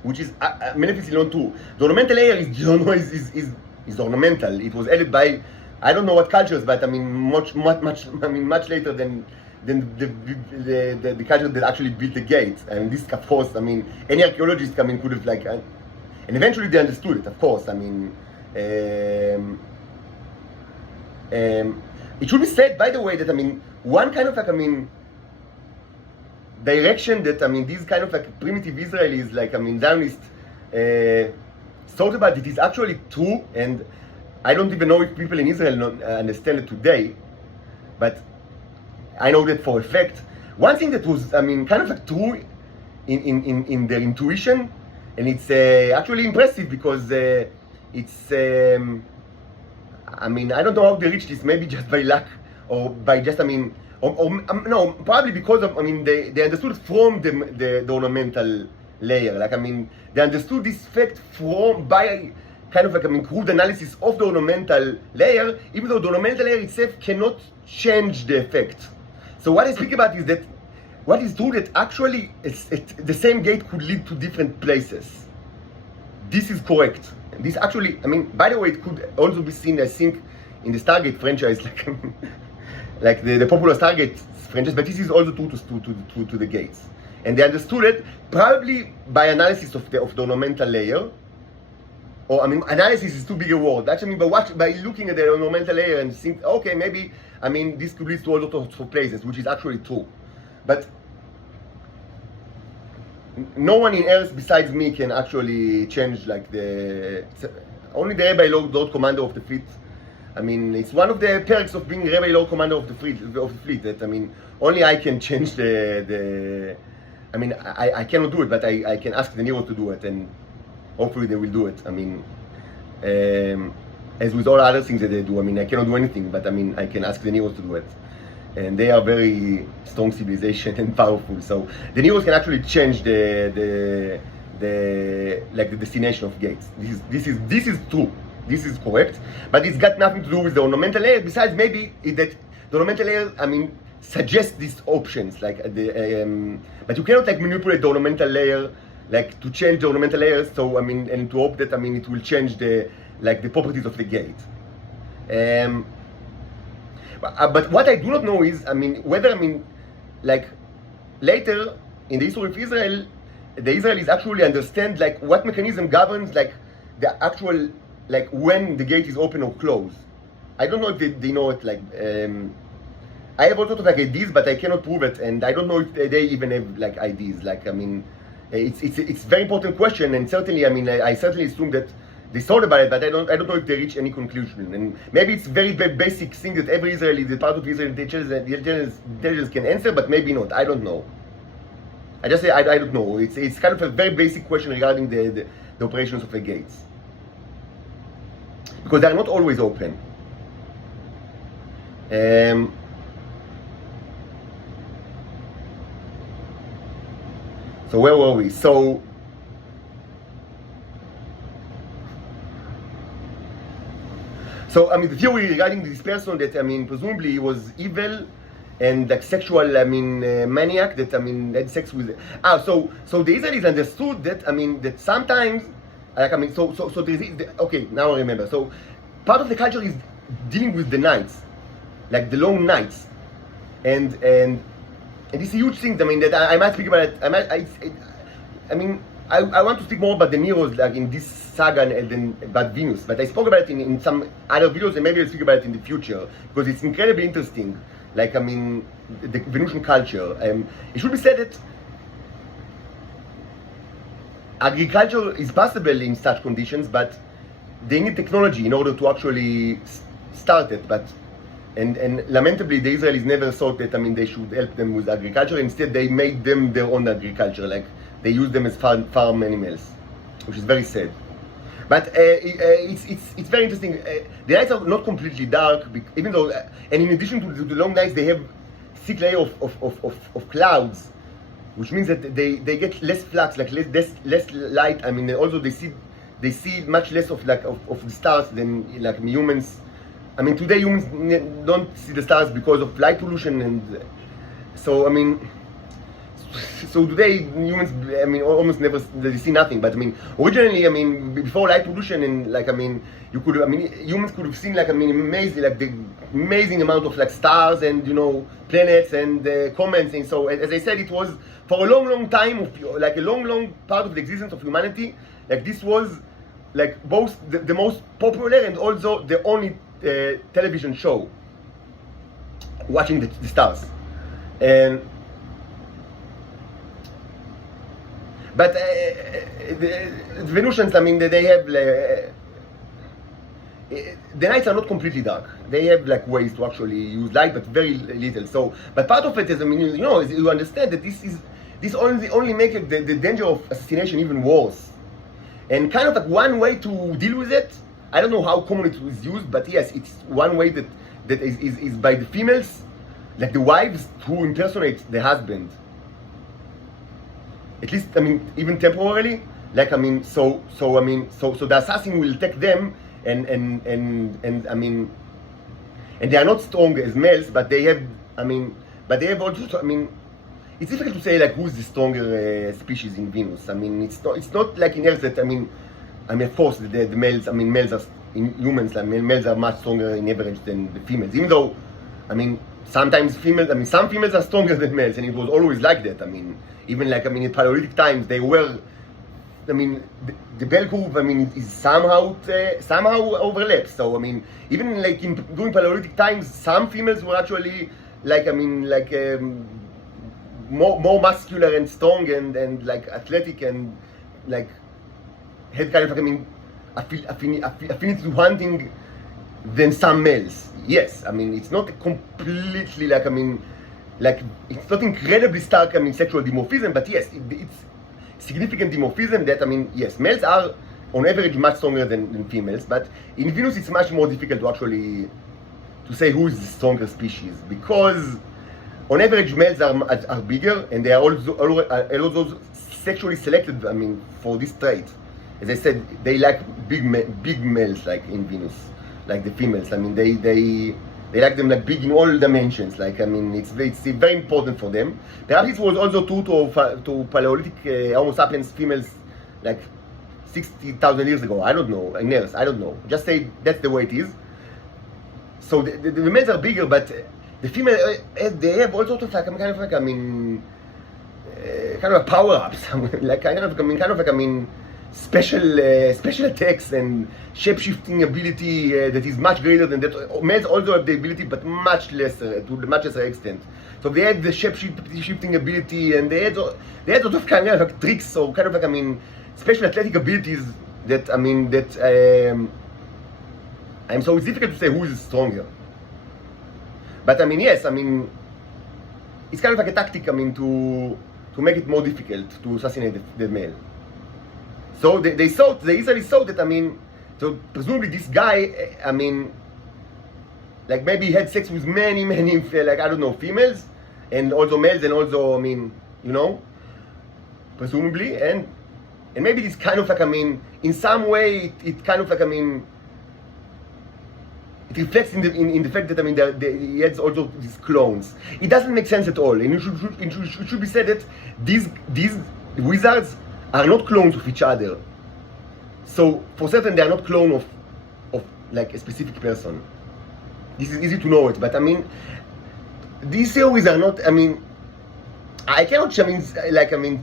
which is manifestly not true. The ornamental layer is ornamental. It was added by, I don't know what cultures, but I mean much later than the culture that actually built the gate. And this, of course, I mean, any archaeologist, I mean, could have like, and eventually they understood it, of course. I mean, it should be said, by the way, that I mean, one kind of like, I mean, direction that, I mean, these kind of like primitive Israelis, like, I mean, Zionists, thought about it is actually true, and I don't even know if people in Israel understand it today, but I know that for a fact. One thing that was, I mean, kind of like true in their intuition, and it's actually impressive, because it's, I mean, I don't know how they reached this, maybe just by luck, or by just, I mean, no, probably because of, I mean, they understood from the ornamental layer. Like, I mean, they understood this fact by kind of like, I mean, crude analysis of the ornamental layer, even though the ornamental layer itself cannot change the effect. So what I speak about is that what is true, that actually the same gate could lead to different places. This is correct. This actually, I mean, by the way, it could also be seen, I think, in the Stargate franchise, like, like the popular Stargate franchise, but this is also true to the gates. And they understood it probably by analysis of the ornamental layer. Or, I mean, analysis is too big a word. Actually, by looking at the ornamental layer and think, okay, maybe, I mean, this could lead to a lot of places, which is actually true. But no one in Earth besides me can actually change, like, only the Rabbi Lord Commander of the Fleet. I mean, it's one of the perks of being Rabbi Lord Commander of the fleet. That, I mean, only I can change I mean, I cannot do it, but I can ask the Nero to do it, and hopefully they will do it. I mean, as with all other things that they do, I mean, I cannot do anything, but I mean, I can ask the Neros to do it. And they are very strong civilization and powerful. So the Neros can actually change the destination of gates. This is true. This is correct. But it's got nothing to do with the ornamental layer. Besides, maybe that the ornamental layer, I mean, suggests these options, like but you cannot like manipulate the ornamental layer, like to change the ornamental layers. So I mean, and to hope that, I mean, it will change the properties of the gate. But what I do not know is, I mean, whether, I mean, like later in the history of Israel, the Israelis actually understand like what mechanism governs like the actual, like when the gate is open or closed. I don't know if they know it. Like I have all sorts of like ideas, but I cannot prove it, and I don't know if they even have like ideas. Like, I mean, It's very important question, and certainly, I mean, I certainly assume that they thought about it, but I don't know if they reach any conclusion. And maybe it's very basic thing that every Israeli, the part of Israel intelligence can answer, but maybe not. I don't know. I just say I don't know. It's kind of a very basic question regarding the operations of the gates, because they are not always open. So where were we? So I mean, the theory regarding this person that, I mean, presumably he was evil and like sexual, I mean, maniac that, I mean, had sex with. So the Israelis understood that, I mean, that sometimes, like, I mean, so there is, okay, now I remember. So part of the culture is dealing with the nights, like the long nights, and this is a huge thing. I mean, that I might speak about it. I want to speak more about the Neros, like in this saga, and then about Venus. But I spoke about it in some other videos, and maybe I'll speak about it in the future, because it's incredibly interesting. Like, I mean, the Venusian culture. It should be said that agriculture is possible in such conditions, but they need technology in order to actually start it. But and lamentably, the Israelis never thought that, I mean, they should help them with agriculture. Instead, they made them their own agriculture. Like, they use them as farm animals, which is very sad. But it's very interesting. The nights are not completely dark, even though, and in addition to the long nights, they have thick layer of clouds, which means that they get less flux, like less light. I mean, also they see much less of the stars than like humans. I mean, today humans don't see the stars because of light pollution, and so I mean. So today humans, I mean, almost never, they see nothing. But I mean, originally, I mean, before light pollution, and like, I mean, humans could have seen, like, I mean, amazing, like the amazing amount of like stars and, you know, planets and comets. And so, as I said, it was for a long time of like a long part of the existence of humanity. Like, this was like both the most popular and also the only television show watching the stars. And but the Venusians, I mean, they have the nights are not completely dark. They have like ways to actually use light, but very little. So, but part of it is, I mean, you know, is you understand that this only make it the danger of assassination even worse. And kind of like one way to deal with it, I don't know how common it is used, but yes, it's one way that is by the females, like the wives who impersonate the husband. At least, I mean, even temporarily, like, I mean, so the assassin will take them, and I mean, and they are not strong as males, but they have, I mean, but they have also, I mean, it's difficult to say like who's the stronger species in Venus. I mean, it's not like in Earth that, I mean, of course the males, I mean, males are in humans, I mean, males are much stronger in average than the females, even though, I mean, sometimes females, I mean, some females are stronger than males, and it was always like that. I mean, even like, I mean, in Paleolithic times, they were, I mean, the bell curve, I mean, is somehow overlaps. So, I mean, even like during Paleolithic times, some females were actually like, I mean, like more muscular and strong and like athletic and like had kind of like, I mean, affinity to hunting than some males. Yes, I mean, it's not completely like, I mean, like, it's not incredibly stark, I mean, sexual dimorphism, but yes, it's significant dimorphism that, I mean, yes, males are on average much stronger than females, but in Venus it's much more difficult to actually to say who is the stronger species, because on average males are bigger, and they are also sexually selected, I mean, for this trait. As I said, they like big males, like in Venus, like the females. I mean, they like them like big in all dimensions. Like, I mean, it's very important for them. Perhaps it was also true to Paleolithic Homo sapiens females, like 60,000 years ago. I don't know. In Earth, I don't know. Just say that's the way it is. So the males are bigger, but the female they have all sorts of like, kind of like, I mean, kind of power-ups. Like kind of like, I mean, special attacks and shape-shifting ability that is much greater than that. Males also have the ability, but much lesser, to a much lesser extent. So they had the shape-shifting ability, and they had sort of kind of like tricks, or kind of like, I mean, special athletic abilities that, I mean, so it's difficult to say who is stronger. But I mean, yes, I mean, it's kind of like a tactic, I mean, to make it more difficult to assassinate the male. So they easily saw that, I mean, so presumably this guy, I mean, like maybe he had sex with many, like, I don't know, females, and also males, and also, I mean, you know, presumably, and maybe this kind of like, I mean, in some way, it kind of like, I mean, it reflects in the fact that, I mean, he has also these clones. It doesn't make sense at all, and it should be said that these wizards are not clones of each other. So for certain, they are not clone of like a specific person. This is easy to know it, but I mean, these theories are not. I mean, I cannot. I mean, like, I mean,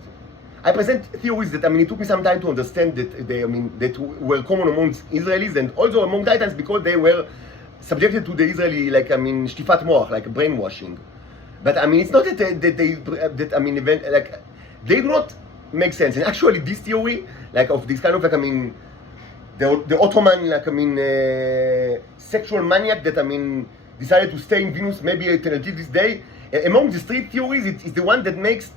I present theories that, I mean, it took me some time to understand that that were common amongst Israelis and also among Titans, because they were subjected to the Israeli, like, I mean, shtifat moach, like brainwashing. But I mean, it's not that I mean, like, they do not make sense. And actually, this theory, like, of this kind of, like, I mean, the Ottoman, like, I mean, sexual maniac that, I mean, decided to stay in Venus maybe until this day. Among the three theories, it's the one that makes,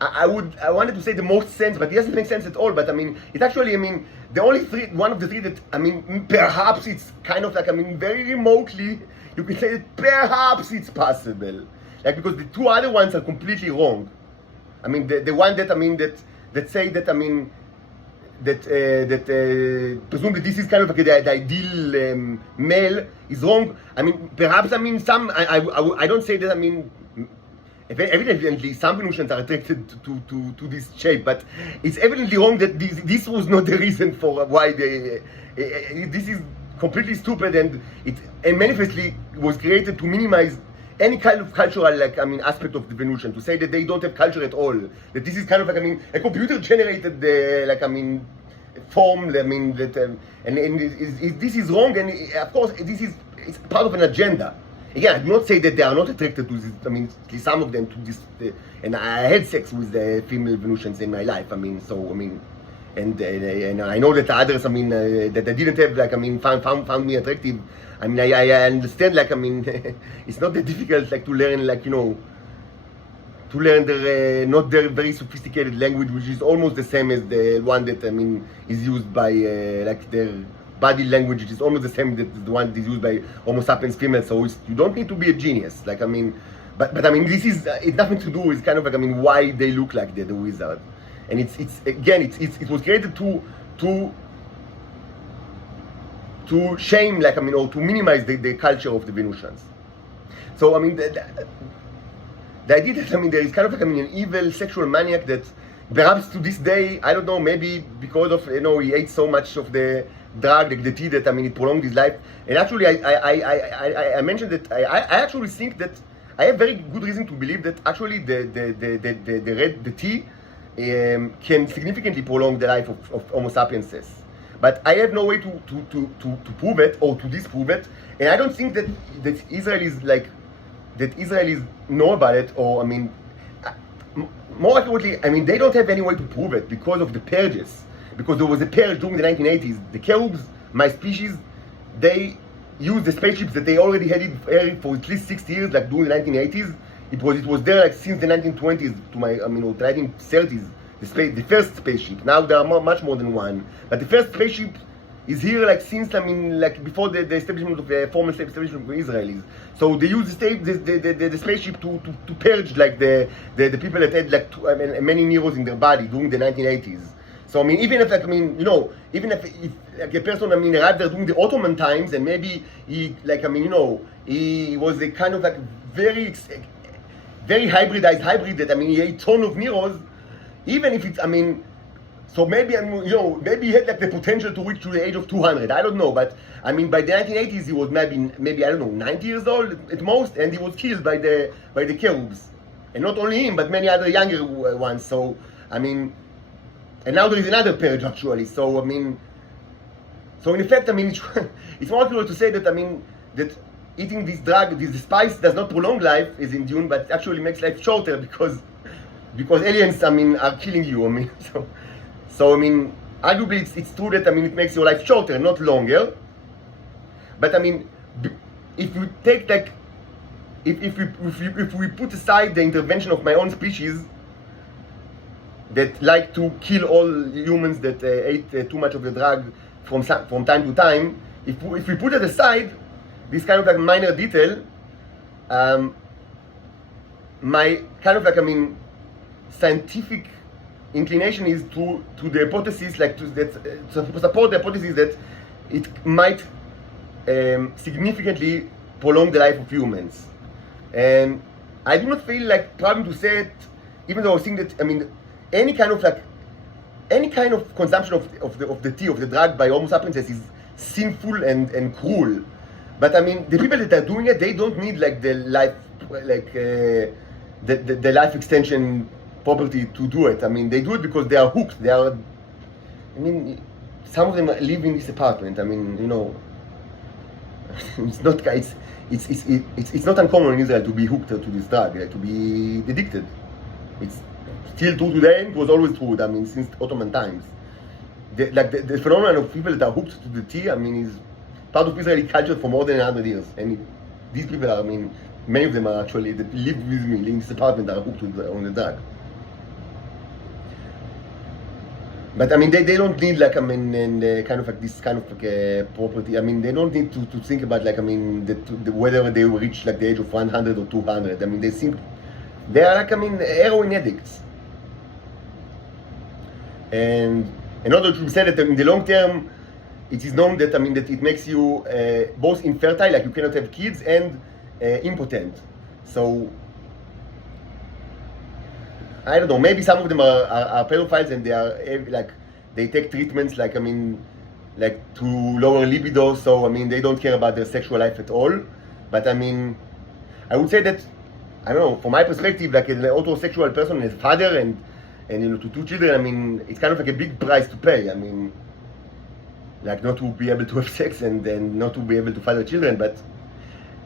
I wanted to say the most sense, but it doesn't make sense at all. But I mean, it actually, I mean, one of the three that, I mean, perhaps it's kind of like, I mean, very remotely, you can say that perhaps it's possible. Like, because the two other ones are completely wrong. I mean, the one that, I mean, that say that, I mean, that presumably this is kind of like the ideal male is wrong. I mean, perhaps, I mean, I don't say that, I mean, evidently some Venusians are attracted to this shape, but it's evidently wrong that this was not the reason for why this is completely stupid, and it manifestly was created to minimize any kind of cultural, like, I mean, aspect of the Venusian, to say that they don't have culture at all, that this is kind of like, I mean, a computer generated, like, I mean, form, I mean, that, and this is wrong, and of course, it's part of an agenda. Again, I do not say that they are not attracted to this, I mean, some of them to this, and I had sex with the female Venusians in my life, I mean, so, I mean, and I know that others, I mean, that I didn't have, like, I mean, found me attractive. I mean, I understand, like, I mean, it's not that difficult, like, to learn, like, you know, to learn their not their very sophisticated language, which is almost the same as the one that, I mean, is used by, like, their body language, which is almost the same that the one that is used by Homo sapiens females. So you don't need to be a genius, like, I mean, but I mean, this is, it's nothing to do with kind of like, I mean, why they look like they're the wizard. And it was created to shame, like, I mean, or to minimize the culture of the Venusians. So, I mean, the idea that, I mean, there is kind of like, I mean, an evil sexual maniac that perhaps to this day, I don't know, maybe because of, you know, he ate so much of the drug, like the tea, that, I mean, it prolonged his life. And actually, I mentioned that I actually think that I have very good reason to believe that actually the tea can significantly prolong the life of Homo sapienses. But I have no way to prove it or to disprove it, and I don't think that Israelis know about it, or, I mean, more accurately, I mean, they don't have any way to prove it because of the purges. Because there was a purge during the 1980s. The Cherubs, my species, they used the spaceships that they already had in air for at least 60 years, like during the 1980s. It was there, like, since the 1920s to the 1930s. The first spaceship. Now there are much more than one, but the first spaceship is here, like, since, I mean, like, before the establishment of the formal establishment of Israelis. So they use the spaceship to purge, like, the people that had, like, many neros in their body during the 1980s. So, I mean, even if, like, I mean, you know, even if like, a person, I mean, arrived there during the Ottoman times, and maybe he, like, I mean, you know, he was a kind of, like, very hybridized hybrid that, I mean, he ate a ton of neros. Even if it's, I mean, so maybe, I mean, you know, maybe he had, like, the potential to reach to the age of 200. I don't know, but I mean, by the 1980s, he was maybe I don't know, 90 years old at most, and he was killed by the Cherubs, and not only him, but many other younger ones. So, I mean, and now there is another purge actually. So, I mean, so in effect, I mean, it's more accurate to say that, I mean, that eating this drug, this spice does not prolong life, is in Dune, but actually makes life shorter because aliens, I mean, are killing you. I mean, so I mean, arguably it's true that, I mean, it makes your life shorter, not longer. But I mean, if you take like, if we put aside the intervention of my own species that like to kill all humans that ate too much of the drug from time to time, if we put it aside, this kind of like minor detail, my kind of like, I mean, scientific inclination is to the hypothesis, like to support the hypothesis that it might significantly prolong the life of humans. And I do not feel like problem to say it, even though I think that, I mean, any kind of consumption of the drug by Homo sapiens is sinful and cruel. But I mean, the people that are doing it, they don't need like the life, like the life extension property to do it. I mean, they do it because they are hooked. They are, I mean, some of them live in this apartment. I mean, you know, it's not uncommon in Israel to be hooked to this drug, to be addicted. It's still true today, and it was always true. I mean, since Ottoman times, the phenomenon of people that are hooked to the tea, I mean, is part of Israeli culture for more than 100 years. And these people are, I mean, many of them are actually that live with me in this apartment are hooked on the drug. But I mean, they don't need like, I mean, and kind of like this kind of like property. I mean, they don't need to think about like, I mean, whether they will reach like the age of 100 or 200. I mean, they are like, I mean, heroin addicts. And in order to say that in the long term, it is known that, I mean, that it makes you both infertile, like you cannot have kids, and impotent. So I don't know, maybe some of them are pedophiles and they are like, they take treatments like, I mean, like to lower libido, so I mean, they don't care about their sexual life at all. But I mean, I would say that, I don't know, from my perspective, like an heterosexual person and his father and you know, to 2 children, I mean, it's kind of like a big price to pay. I mean, like not to be able to have sex and then not to be able to father children, but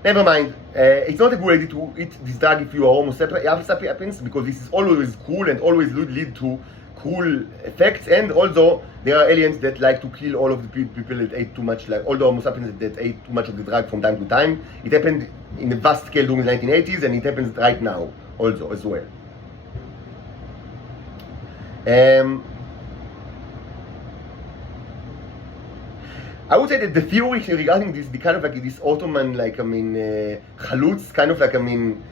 never mind. It's not a good idea to eat this drug if you are Homo sapiens, because this is always cruel and always lead to cruel effects. And also, there are aliens that like to kill all of the people that ate too much, like all the Homo sapiens that ate too much of the drug from time to time. It happened in a vast scale during the 1980s, and it happens right now also as well. I would say that the theory regarding this, the kind of like this Ottoman, like, I mean, Chalutz, kind of like, I mean,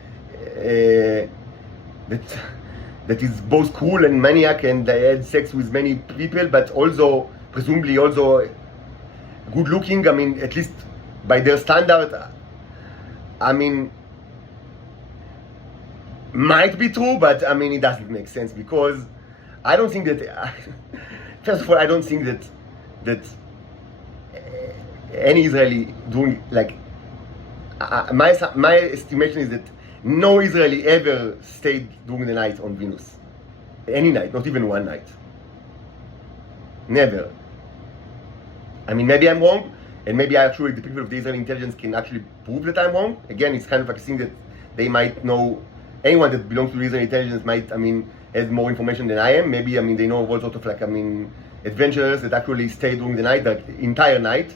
that is both cruel and maniac and they had sex with many people, but also, presumably also good looking, I mean, at least by their standard, I mean, might be true, but I mean, it doesn't make sense because I don't think that, first of all, I don't think that any Israeli doing like my estimation is that no Israeli ever stayed during the night on Venus, any night, not even one night, never. I mean, maybe I'm wrong, and maybe actually the people of the Israeli intelligence can actually prove that I'm wrong. Again, it's kind of like a thing that they might know. Anyone that belongs to the Israeli intelligence might, I mean, has more information than I am. Maybe, I mean, they know all sorts of like, I mean, adventurers that actually stay during the night, the entire night.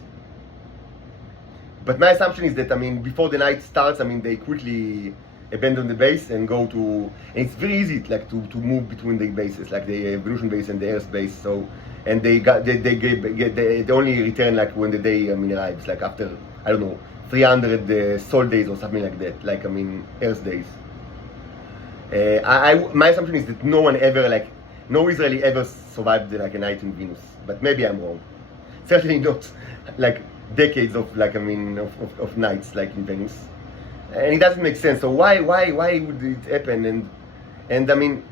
But my assumption is that, I mean, before the night starts, I mean, they quickly abandon the base and go to, and it's very easy like to move between the bases, like the evolution base and the Earth base. So, and they only return like when the day, I mean, arrives, like after, I don't know, 300 sol days or something like that, like, I mean, Earth days. My assumption is that no Israeli ever survived like a night in Venus, but maybe I'm wrong. Certainly not like decades of like, I mean, of nights like in Venus, and it doesn't make sense. So why would it happen? And I mean,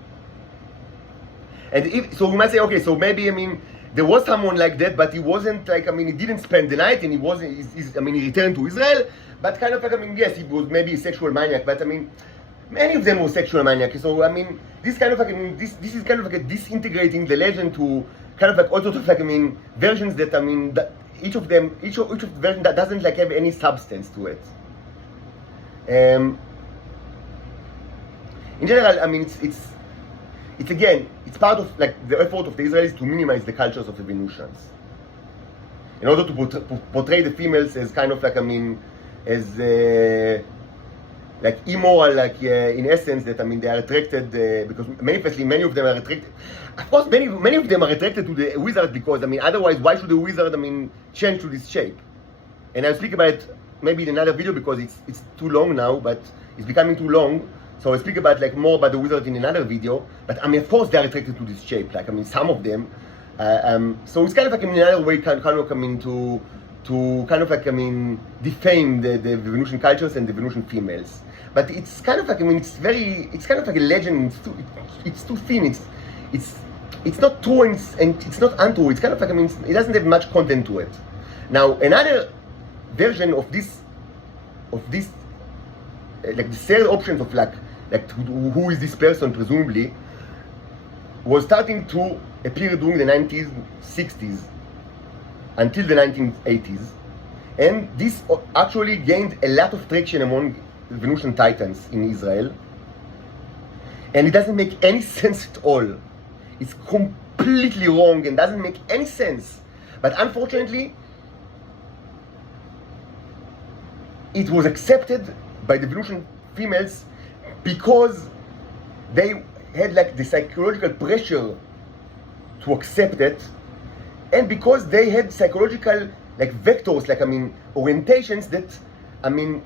so we might say, okay, so maybe, I mean, there was someone like that, but he wasn't like, I mean, he didn't spend the night, and he wasn't. I mean, he returned to Israel, but kind of like, I mean, yes, he was maybe a sexual maniac, but I mean, many of them were sexual maniacs. So I mean, this kind of like, I mean, this is kind of like a disintegrating the legend to kind of like all sorts of like, I mean, versions that, I mean, that each of the version that doesn't like have any substance to it. In general, I mean, it's again, it's part of like the effort of the Israelis to minimize the cultures of the Venusians, in order to portray the females as kind of like, I mean, as like immoral, like in essence, that I mean they are attracted because manifestly many of them are attracted. Of course, many of them are attracted to the wizard because I mean otherwise why should the wizard I mean change to this shape? And I'll speak about it maybe in another video because it's too long now, but it's becoming too long. So I'll speak about like more about the wizard in another video. But I mean of course they are attracted to this shape. Like I mean some of them. So it's kind of like in another way kind of coming to kind of like I mean defame the Venusian cultures and the Venusian females. But it's kind of like I mean it's kind of like a legend. It's too thin. It's not true and it's not untrue. It's kind of like I mean it doesn't have much content to it. Now another version of this like the third option of like who is this person presumably was starting to appear during the 1960s until the 1980s, and this actually gained a lot of traction among Venusian titans in Israel, and it doesn't make any sense at all. It's completely wrong and doesn't make any sense, but unfortunately it was accepted by the Venusian females because they had like the psychological pressure to accept it, and because they had psychological like vectors, like I mean orientations that I mean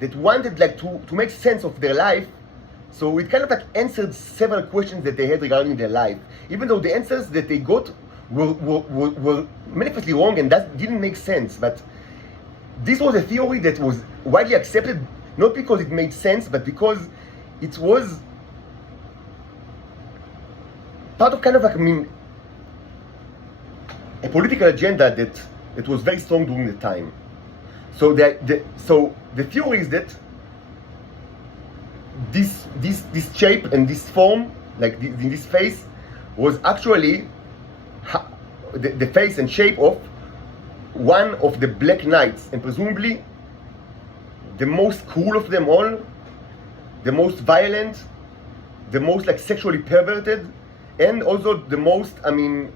that wanted like to make sense of their life. So it kind of like answered several questions that they had regarding their life, even though the answers that they got were manifestly wrong and that didn't make sense. But this was a theory that was widely accepted, not because it made sense, but because it was part of kind of like, I mean, a political agenda that was very strong during the time. So the theory is that this shape and this form, like in this face, was actually the face and shape of one of the Black Knights, and presumably the most cruel of them all, the most violent, the most like sexually perverted, and also the most, I mean,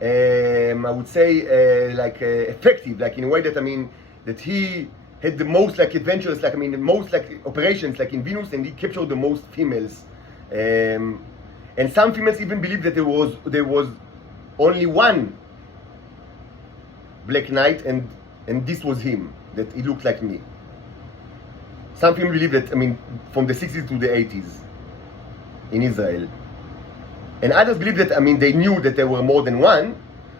I would say like effective, like in a way that I mean that he had the most like adventures, like I mean the most like operations, like in Venus, and he captured the most females. And some females even believe that there was only one Black Knight, and this was him, that he looked like me. Some people believe that, I mean, from the 60s to the 80s in Israel. And others believe that, I mean, they knew that there were more than one,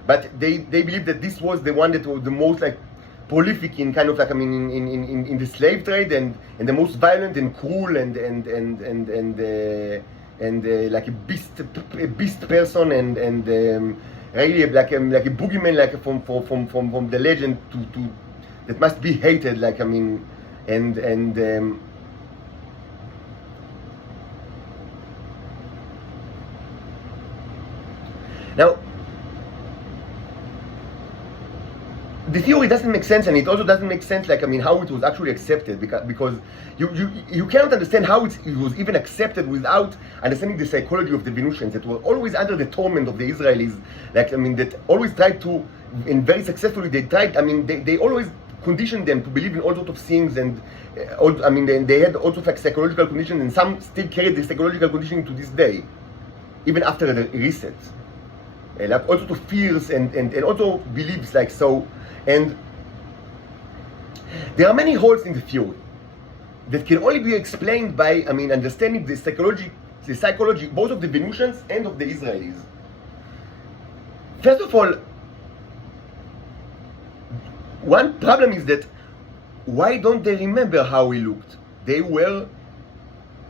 but they believe that this was the one that was the most like prolific in kind of like, I mean, in the slave trade, and the most violent and cruel and like a beast person, and really like a boogeyman, like from the legend to that must be hated, like I mean, now the theory doesn't make sense, and it also doesn't make sense, like I mean, how it was actually accepted, because you cannot understand how it was even accepted without understanding the psychology of the Venusians that were always under the torment of the Israelis, like I mean, that always tried to, and very successfully they tried, I mean, they always conditioned them to believe in all sorts of things, and I mean, they had also like psychological conditions, and some still carry the psychological conditioning to this day, even after the reset. Like also to fears and also beliefs, like so. And there are many holes in the theory that can only be explained by, I mean, understanding the psychology both of the Venusians and of the Israelis. First of all, one problem is that why don't they remember how he looked? They were,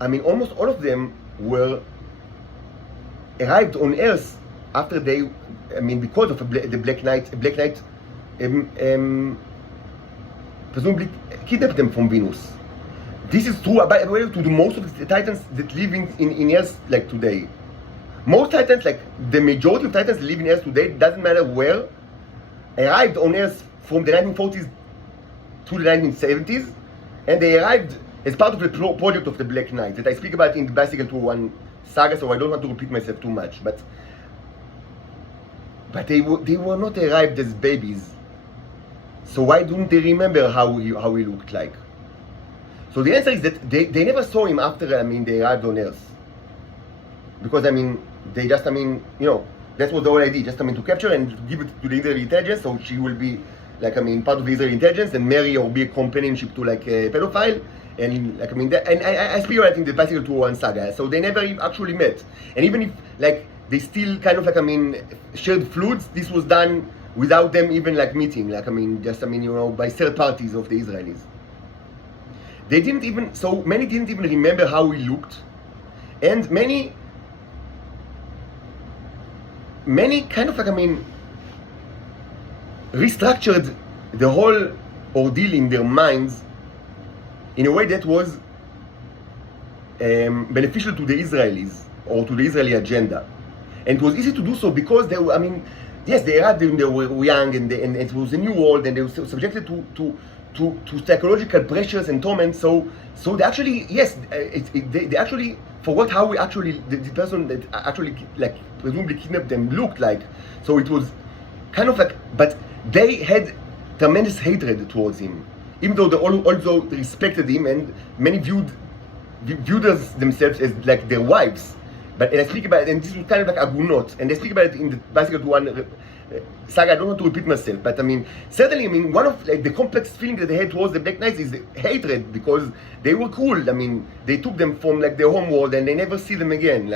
I mean, almost all of them were arrived on Earth after they, I mean, because of the Black Knight, presumably kidnapped them from Venus. This is true, by the way, to the most of the Titans that live in Earth like today. Most Titans, like the majority of Titans that live in Earth today, doesn't matter where, arrived on Earth from the 1940s to the 1970s, and they arrived as part of the project of the Black Knights that I speak about in the Bicycle 201 saga, so I don't want to repeat myself too much, but they were not arrived as babies. So why don't they remember how he looked like? So the answer is that they never saw him after, they arrived on Earth. Because, they just, that was the whole idea, just, to capture and to give it to the Israeli intelligence, so she will be, part of the Israeli intelligence and marry or be a companionship to, a pedophile. And, I speak about it in the Bicycle 201 saga, so they never actually met. And even if, they still kind of, shared fluids, this was done without them even, meeting, by third parties of the Israelis. So many didn't even remember how he looked, and many kind of restructured the whole ordeal in their minds in a way that was beneficial to the Israelis or to the Israeli agenda. And it was easy to do so because they were, yes, they arrived when they were young, and it was a new world, and they were subjected to psychological pressures and torment. So they actually, yes, they actually forgot how the person that actually presumably kidnapped them looked like. So it was kind of but they had tremendous hatred towards him, even though they also respected him, and many viewed themselves as their wives. And I speak about it, and this is kind of agunot, and I speak about it in the Bicycle 201 saga. I don't want to repeat myself, but certainly, one of the complex feelings that they had towards the Black Knights is hatred, because they were cruel. They took them from their home world, and they never see them again.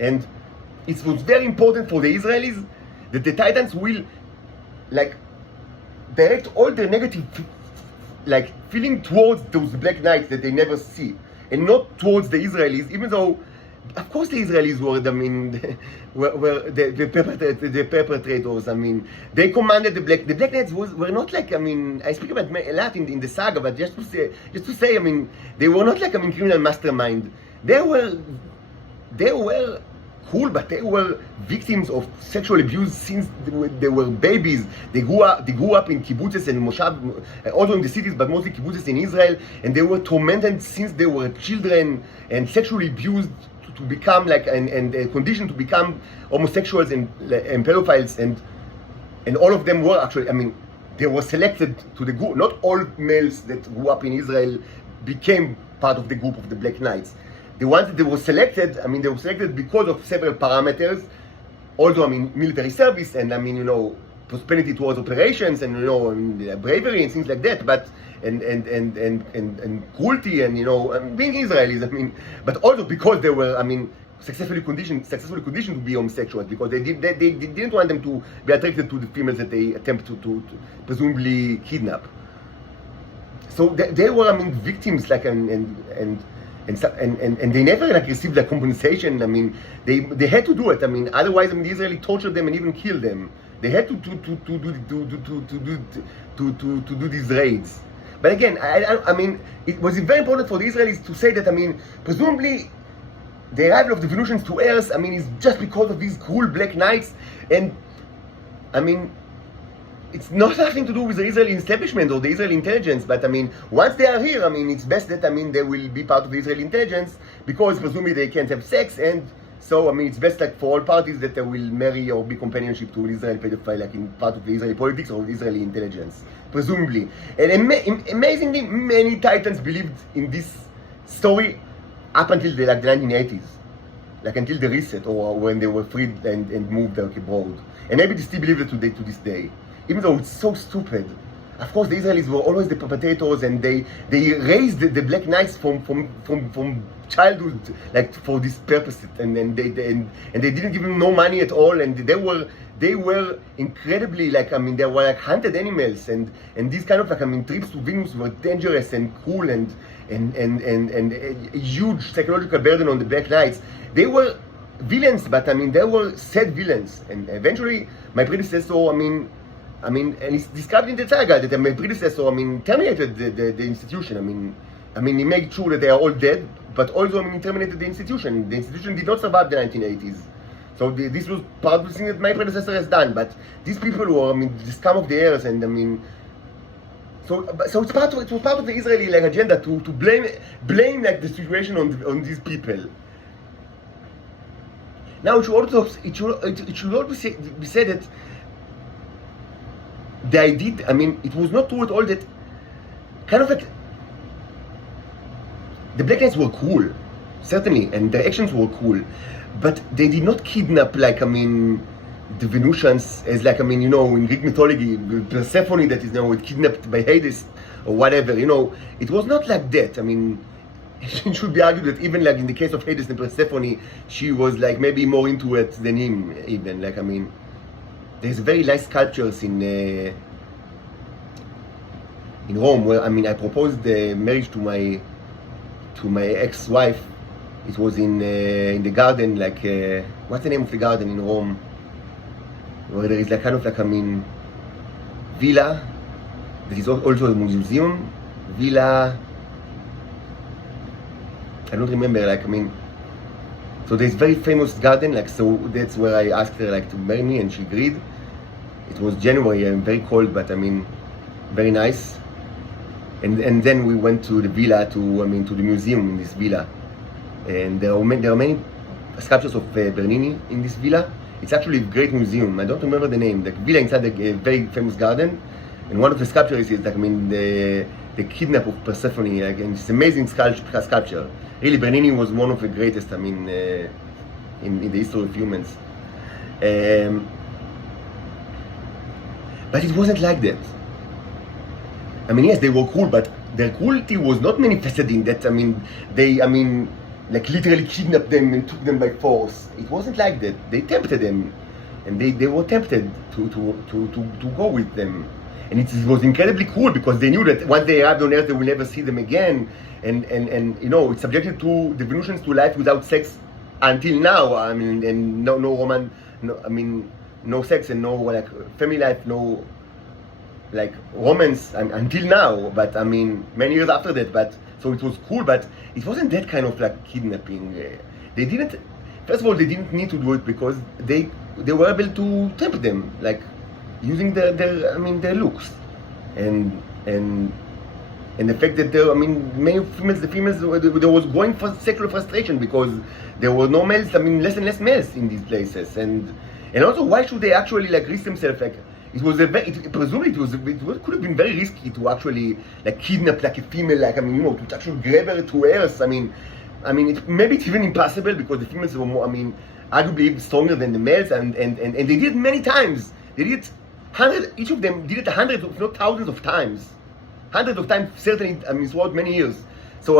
And it was very important for the Israelis that the Titans will direct all their negative feeling towards those Black Knights that they never see, and not towards the Israelis, even though, of course, the Israelis were the perpetrators. They commanded the Black Knights were not I speak about a lot in the saga, but just to say, they were not criminal mastermind. They were cool, but they were victims of sexual abuse since they were babies. They grew up in kibbutzes and moshav, also in the cities, but mostly kibbutzes in Israel, and they were tormented since they were children and sexually abused to become and conditioned to become homosexuals and pedophiles, and all of them were actually, they were selected to the group. Not all males that grew up in Israel became part of the group of the Black Knights. The ones that they were selected, they were selected because of several parameters, also, military service and, prosperity towards operations and, bravery and things like that, but, and cruelty and, being Israelis, but also because they were, successfully conditioned to be homosexuals, because they didn't want them to be attracted to the females that they attempt to presumably kidnap. So they were, victims, and they never received received compensation. They had to do it. Otherwise, the Israeli tortured them and even killed them. They had to do these raids. But again, it was very important for the Israelis to say that presumably the arrival of the Venusians to Earth is just because of these cruel Black Knights, and it's not nothing to do with the Israeli establishment or the Israeli intelligence, but once they are here, it's best that they will be part of the Israeli intelligence, because presumably they can't have sex, and so it's best for all parties that they will marry or be companionship to an Israeli pedophile, in part of the Israeli politics or the Israeli intelligence, presumably. And amazingly, many Titans believed in this story up until the 1980s, until the reset, or when they were freed and moved abroad. And maybe they still believe it today, to this day, even though it's so stupid. Of course, the Israelis were always the perpetrators, and they raised the Black Knights from childhood, for this purpose, and they didn't give them no money at all, and they were incredibly they were hunted animals, and these kind of trips to Venus were dangerous and cruel, and a huge psychological burden on the Black Knights. They were villains, but they were sad villains, and eventually my predecessor, and it's described in the saga that my predecessor, terminated the institution. He made sure that they are all dead, but also, terminated the institution. The institution did not survive the 1980s. So this was part of the thing that my predecessor has done. But these people were, the scum of the earth, and So it was part of the Israeli like agenda to blame like the situation on these people. Now it should also be said that the idea, I mean, it was not true at all that kind of like the Black Knights were cool, certainly, and their actions were cool, but they did not kidnap, like, I mean, the Venusians as, like, I mean, you know, in Greek mythology, Persephone that is now kidnapped by Hades or whatever, you know, it was not like that. I mean, it should be argued that even like in the case of Hades and Persephone, she was like maybe more into it than him even. Like, I mean, there's very nice sculptures in Rome where, I mean, I proposed the marriage to my ex-wife. It was in the garden, like what's the name of the garden in Rome, where there is like kind of like, I mean, villa that is also a museum. Villa, I don't remember, like, I mean, so there's very famous garden, like, so that's where I asked her like to marry me, and she agreed. It was January and very cold, but I mean, very nice. And then we went to the villa, to the museum in this villa, and there are many sculptures of Bernini in this villa. It's actually a great museum. I don't remember the name. The villa inside a very famous garden, and one of the sculptures is like, I mean, the kidnap of Persephone. Again, it's amazing sculpture. Really, Bernini was one of the greatest, I mean, in the history of humans. But it wasn't like that. I mean, yes, they were cool, but their cruelty was not manifested in that. I mean, like literally kidnapped them and took them by force. It wasn't like that. They tempted them, and they were tempted to go with them. And it was incredibly cool because they knew that once they arrived on Earth, they will never see them again. And you know, it subjected to the Venusians to life without sex until now. I mean, and no Roman, no sex and no like family life, no like romance until now. But I mean, many years after that. But so it was cool, but it wasn't that kind of like kidnapping. They didn't. First of all, they didn't need to do it because they were able to tempt them, like using their looks, and the fact that many females, there was growing for sexual frustration because there were no males, less and less males in these places, and also why should they actually like risk themselves? Like it was presumably it could have been very risky to actually like kidnap like a female, like to actually grab her to Earth. Maybe it's even impossible because the females were more, arguably stronger than the males, and they did it many times. They did it each of them did it hundreds, if not thousands of times. Hundreds of times, certainly, throughout many years. So,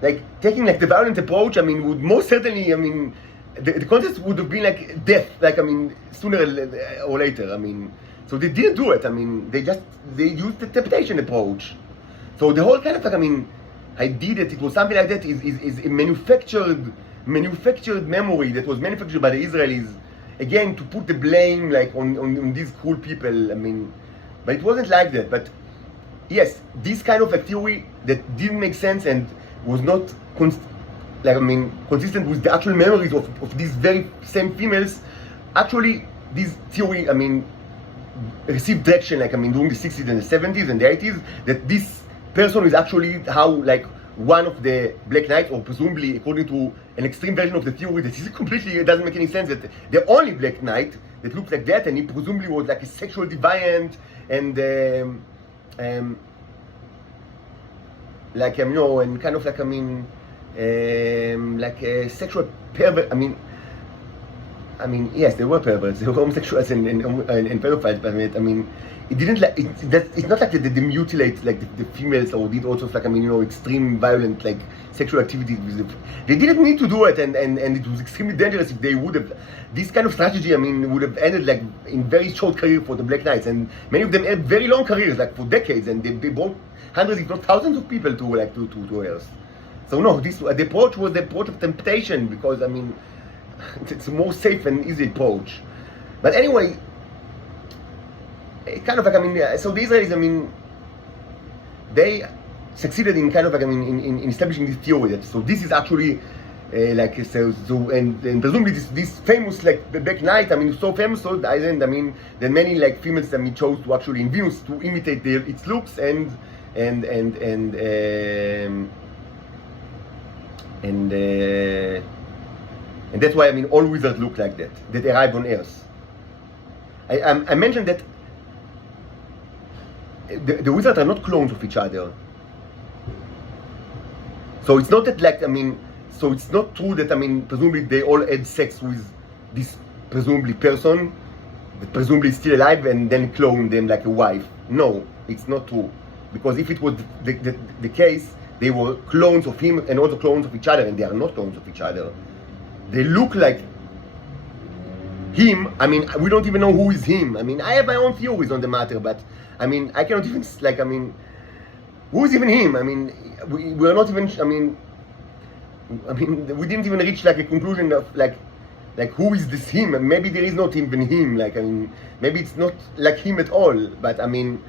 like, taking, like, the violent approach, would most certainly, the contest would have been, like, death, like, sooner or later, So they didn't do it, they used the temptation approach. So the whole kind of, like, idea that it was something like that is a manufactured memory that was manufactured by the Israelis, again, to put the blame, like, on these cool people, but it wasn't like that. But yes, this kind of a theory that didn't make sense and was not consistent with the actual memories of these very same females. Actually, this theory, received traction, like, during the 60s and the 70s and the 80s, that this person is actually how, like, one of the Black Knights, or presumably, according to an extreme version of the theory, that is completely, it doesn't make any sense, that the only Black Knight that looks like that, and he presumably was like a sexual deviant, and like, and kind of like, like a sexual pervert. Yes, they were perverts, they were homosexuals and pedophiles, but it didn't like it's not like they mutilate like the females, or did also like extreme violent like sexual activities with them. They didn't need to do it, and it was extremely dangerous if they would have. This kind of strategy, would have ended like in very short career for the Black Knights, and many of them had very long careers, like for decades, and they brought hundreds, if not thousands, of people to like to Earth. So no, the approach was the approach of temptation, because it's a more safe and easy approach. But anyway, kind of like, so the Israelis, they succeeded in kind of like, in establishing this theory that, so this is actually like so and presumably this famous like back night, I mean, so famous so island, I mean, that many like females, I mean, chose to actually in Venus to imitate its looks and that's why, I mean, all wizards look like that arrive on Earth. I mentioned that the wizards are not clones of each other. So it's not that like, I mean, so it's not true that, I mean, presumably they all had sex with this presumably person that presumably is still alive and then clone them like a wife. No, it's not true. Because if it was the case, they were clones of him and also clones of each other, and they are not clones of each other. They look like him. I mean, we don't even know who is him. I mean, I have my own theories on the matter, but I mean, I cannot even, like, I mean, who is even him? I mean, we're not even, I mean, we didn't even reach like a conclusion of like who is this him? And maybe there is not even him. Like, I mean, maybe it's not like him at all. But I mean,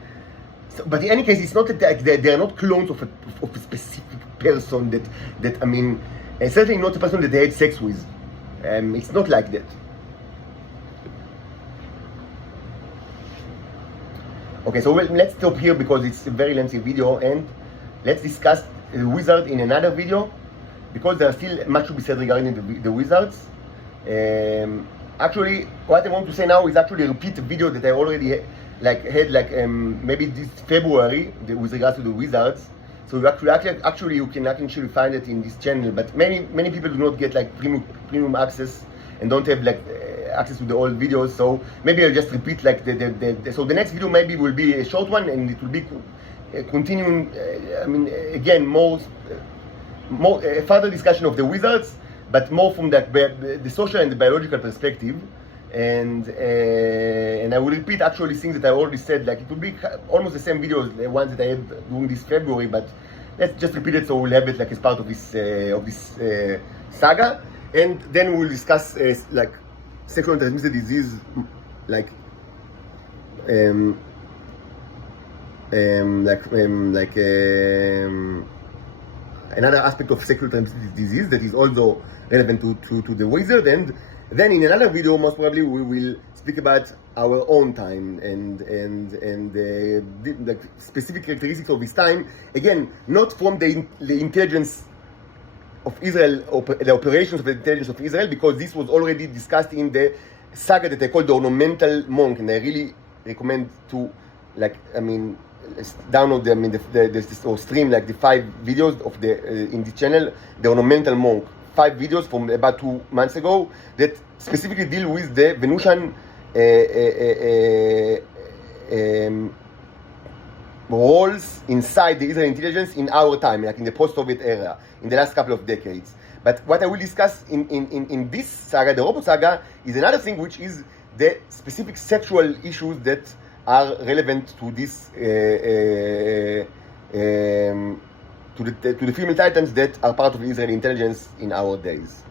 but in any case, it's not that they are not clones of a specific person that I mean, certainly not a person that they had sex with. It's not like that. Okay, so let's stop here because it's a very lengthy video, and let's discuss the wizard in another video, because there's still much to be said regarding the wizards. Actually, what I want to say now is actually repeat a video that I already had maybe this February with regards to the wizards. So you actually you can actually find it in this channel, but many people do not get like premium access and don't have like access to the old videos. So maybe I'll just repeat like so the next video maybe will be a short one, and it will be continuing. I mean, again, more further discussion of the wizards, but more from the social and the biological perspective. And I will repeat actually things that I already said. Like, it will be almost the same videos, the ones that I had during this February, but let's just repeat it so we'll have it like as part of this saga. And then we'll discuss like sexually transmitted disease, like another aspect of sexually transmitted disease that is also relevant to the wizard. And then in another video, most probably, we will speak about our own time and the specific characteristics of this time. Again, not from the intelligence of Israel, the operations of the intelligence of Israel, because this was already discussed in the saga that I call the Ornamental Monk, and I really recommend to, like, I mean, download them or stream like the 5 videos of in the channel, the Ornamental Monk. 5 videos from about 2 months ago that specifically deal with the Venusian roles inside the Israeli intelligence in our time, like in the post-Soviet era, in the last couple of decades. But what I will discuss in this saga, the Robot Saga, is another thing, which is the specific sexual issues that are relevant to this to the female titans that are part of the Israeli intelligence in our days.